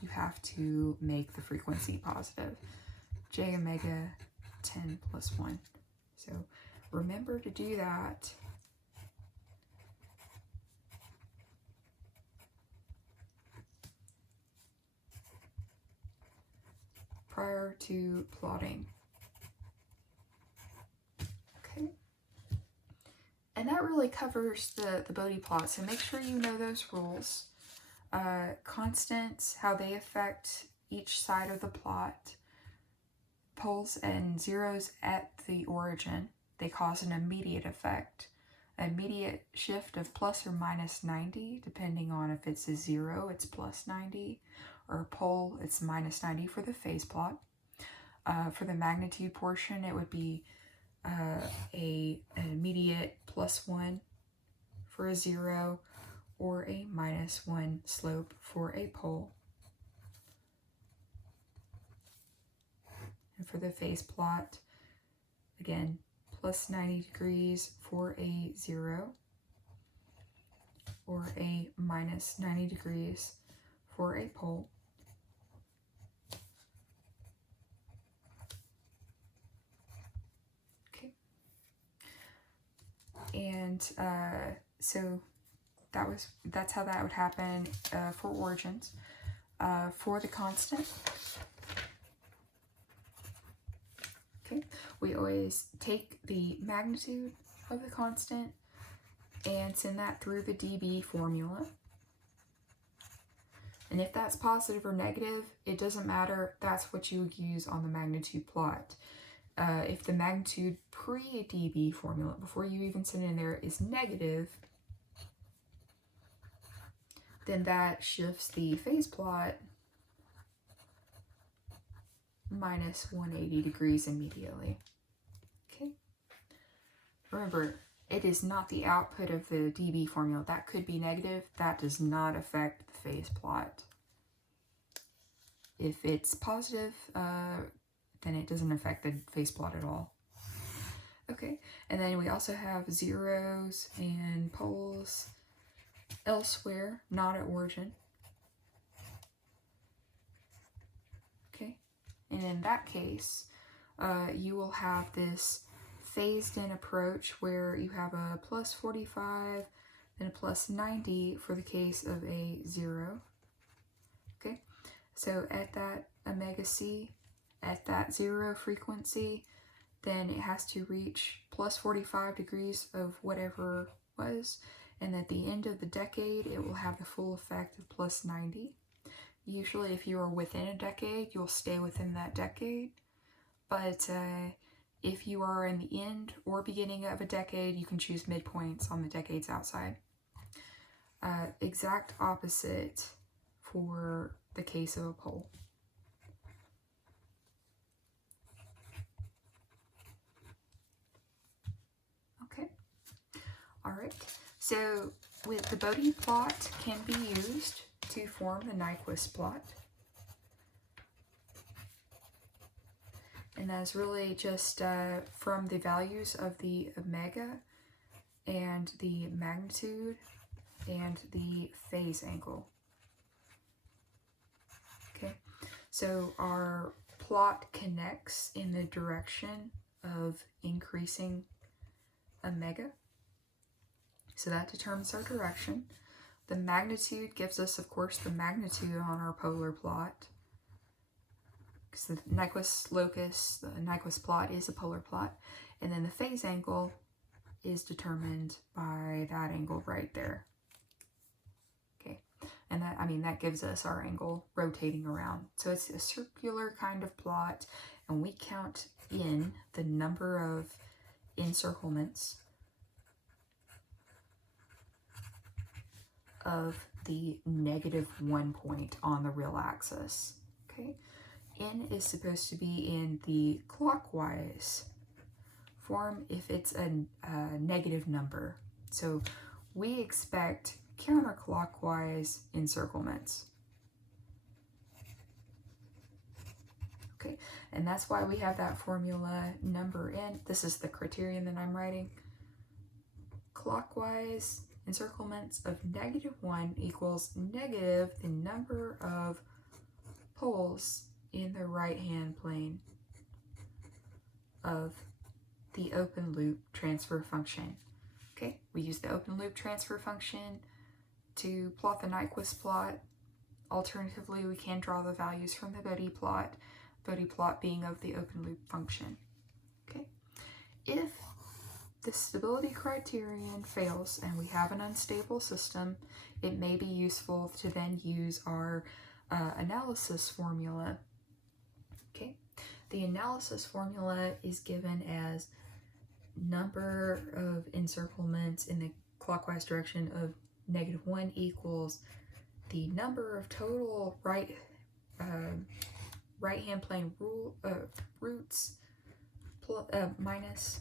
you have to make the frequency positive. J omega 10 plus 1. So remember to do that. Prior to plotting. Okay. And that really covers the Bode plot, so make sure you know those rules. Constants, how they affect each side of the plot. Poles and zeros at the origin, they cause an immediate effect. An immediate shift of plus or minus 90, depending on if it's a 0, it's plus 90, or a pole, it's minus 90 for the phase plot. For the magnitude portion, it would be an immediate plus 1 for a 0, or a minus 1 slope for a pole. And for the phase plot, again, plus 90 degrees for a 0, or a minus 90 degrees for a pole. Okay. And so that's how that would happen for origins. For the constant, okay, we always take the magnitude of the constant and send that through the dB formula. And if that's positive or negative, it doesn't matter. That's what you would use on the magnitude plot. If the magnitude pre-dB formula, before you even send it in there, is negative, then that shifts the phase plot minus 180 degrees immediately. Okay. Remember, it is not the output of the dB formula. That could be negative. That does not affect the phase plot. If it's positive, then it doesn't affect the phase plot at all. Okay, and then we also have zeros and poles elsewhere, not at origin. Okay, and in that case, you will have this phased-in approach where you have a plus 45 and a plus 90 for the case of a 0. Okay, so at that omega c, at that 0 frequency, then it has to reach plus 45 degrees of whatever was, and at the end of the decade, it will have the full effect of plus 90. Usually, if you are within a decade, you'll stay within that decade, but if you are in the end or beginning of a decade, you can choose midpoints on the decades outside. Exact opposite for the case of a pole. Okay, all right. So with the Bode plot can be used to form the Nyquist plot. And that's really just from the values of the omega and the magnitude and the phase angle. Okay, so our plot connects in the direction of increasing omega. So that determines our direction. The magnitude gives us, of course, the magnitude on our polar plot. Because the Nyquist locus, the Nyquist plot is a polar plot. And then the phase angle is determined by that angle right there. Okay, and that, I mean, that gives us our angle rotating around. So it's a circular kind of plot, and we count in the number of encirclements of the -1 point on the real axis. Okay, n is supposed to be in the clockwise form if it's a negative number. So we expect counterclockwise encirclements. Okay, and that's why we have that formula number n. This is the criterion that I'm writing. Clockwise encirclements of -1 equals negative the number of poles in the right-hand plane of the open loop transfer function. Okay, we use the open loop transfer function to plot the Nyquist plot. Alternatively, we can draw the values from the Bode plot being of the open loop function. Okay, if the stability criterion fails and we have an unstable system, it may be useful to then use our analysis formula. Okay, the analysis formula is given as number of encirclements in the clockwise direction of -1 equals the number of total right-hand plane roots minus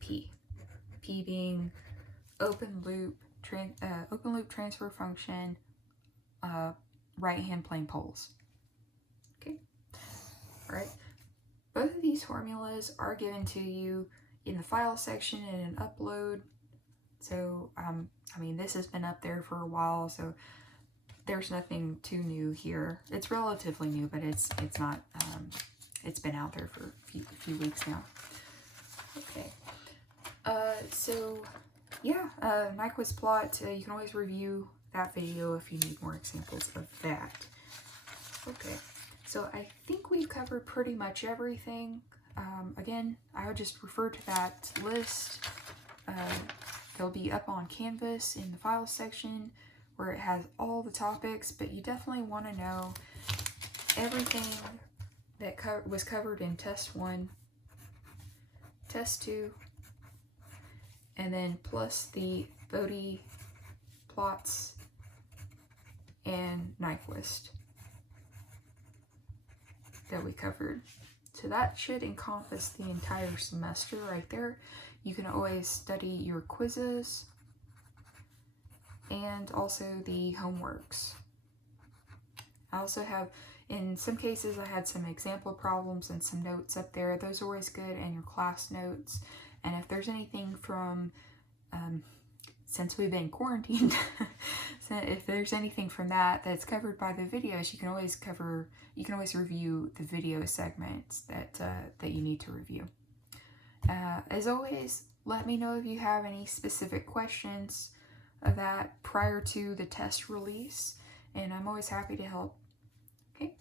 p. P being open loop transfer function right-hand plane poles. Okay, all right. Both of these formulas are given to you in the file section in an upload. So, I mean, this has been up there for a while, so there's nothing too new here. It's relatively new, but it's not, it's been out there for a few weeks now. Okay, so yeah, Nyquist plot, you can always review that video if you need more examples of that. Okay, so I think we've covered pretty much everything. Again, I would just refer to that list. They'll be up on Canvas in the files section where it has all the topics, but you definitely want to know everything that was covered in Test 1, Test 2, and then plus the Bode plots and Nyquist that we covered. So that should encompass the entire semester right there. You can always study your quizzes and also the homeworks. I also have, in some cases, I had some example problems and some notes up there. Those are always good, and your class notes. And if there's anything from, since we've been quarantined, so if there's anything from that that's covered by the videos, you can always review the video segments that you need to review. As always, let me know if you have any specific questions of that prior to the test release, and I'm always happy to help. Okay.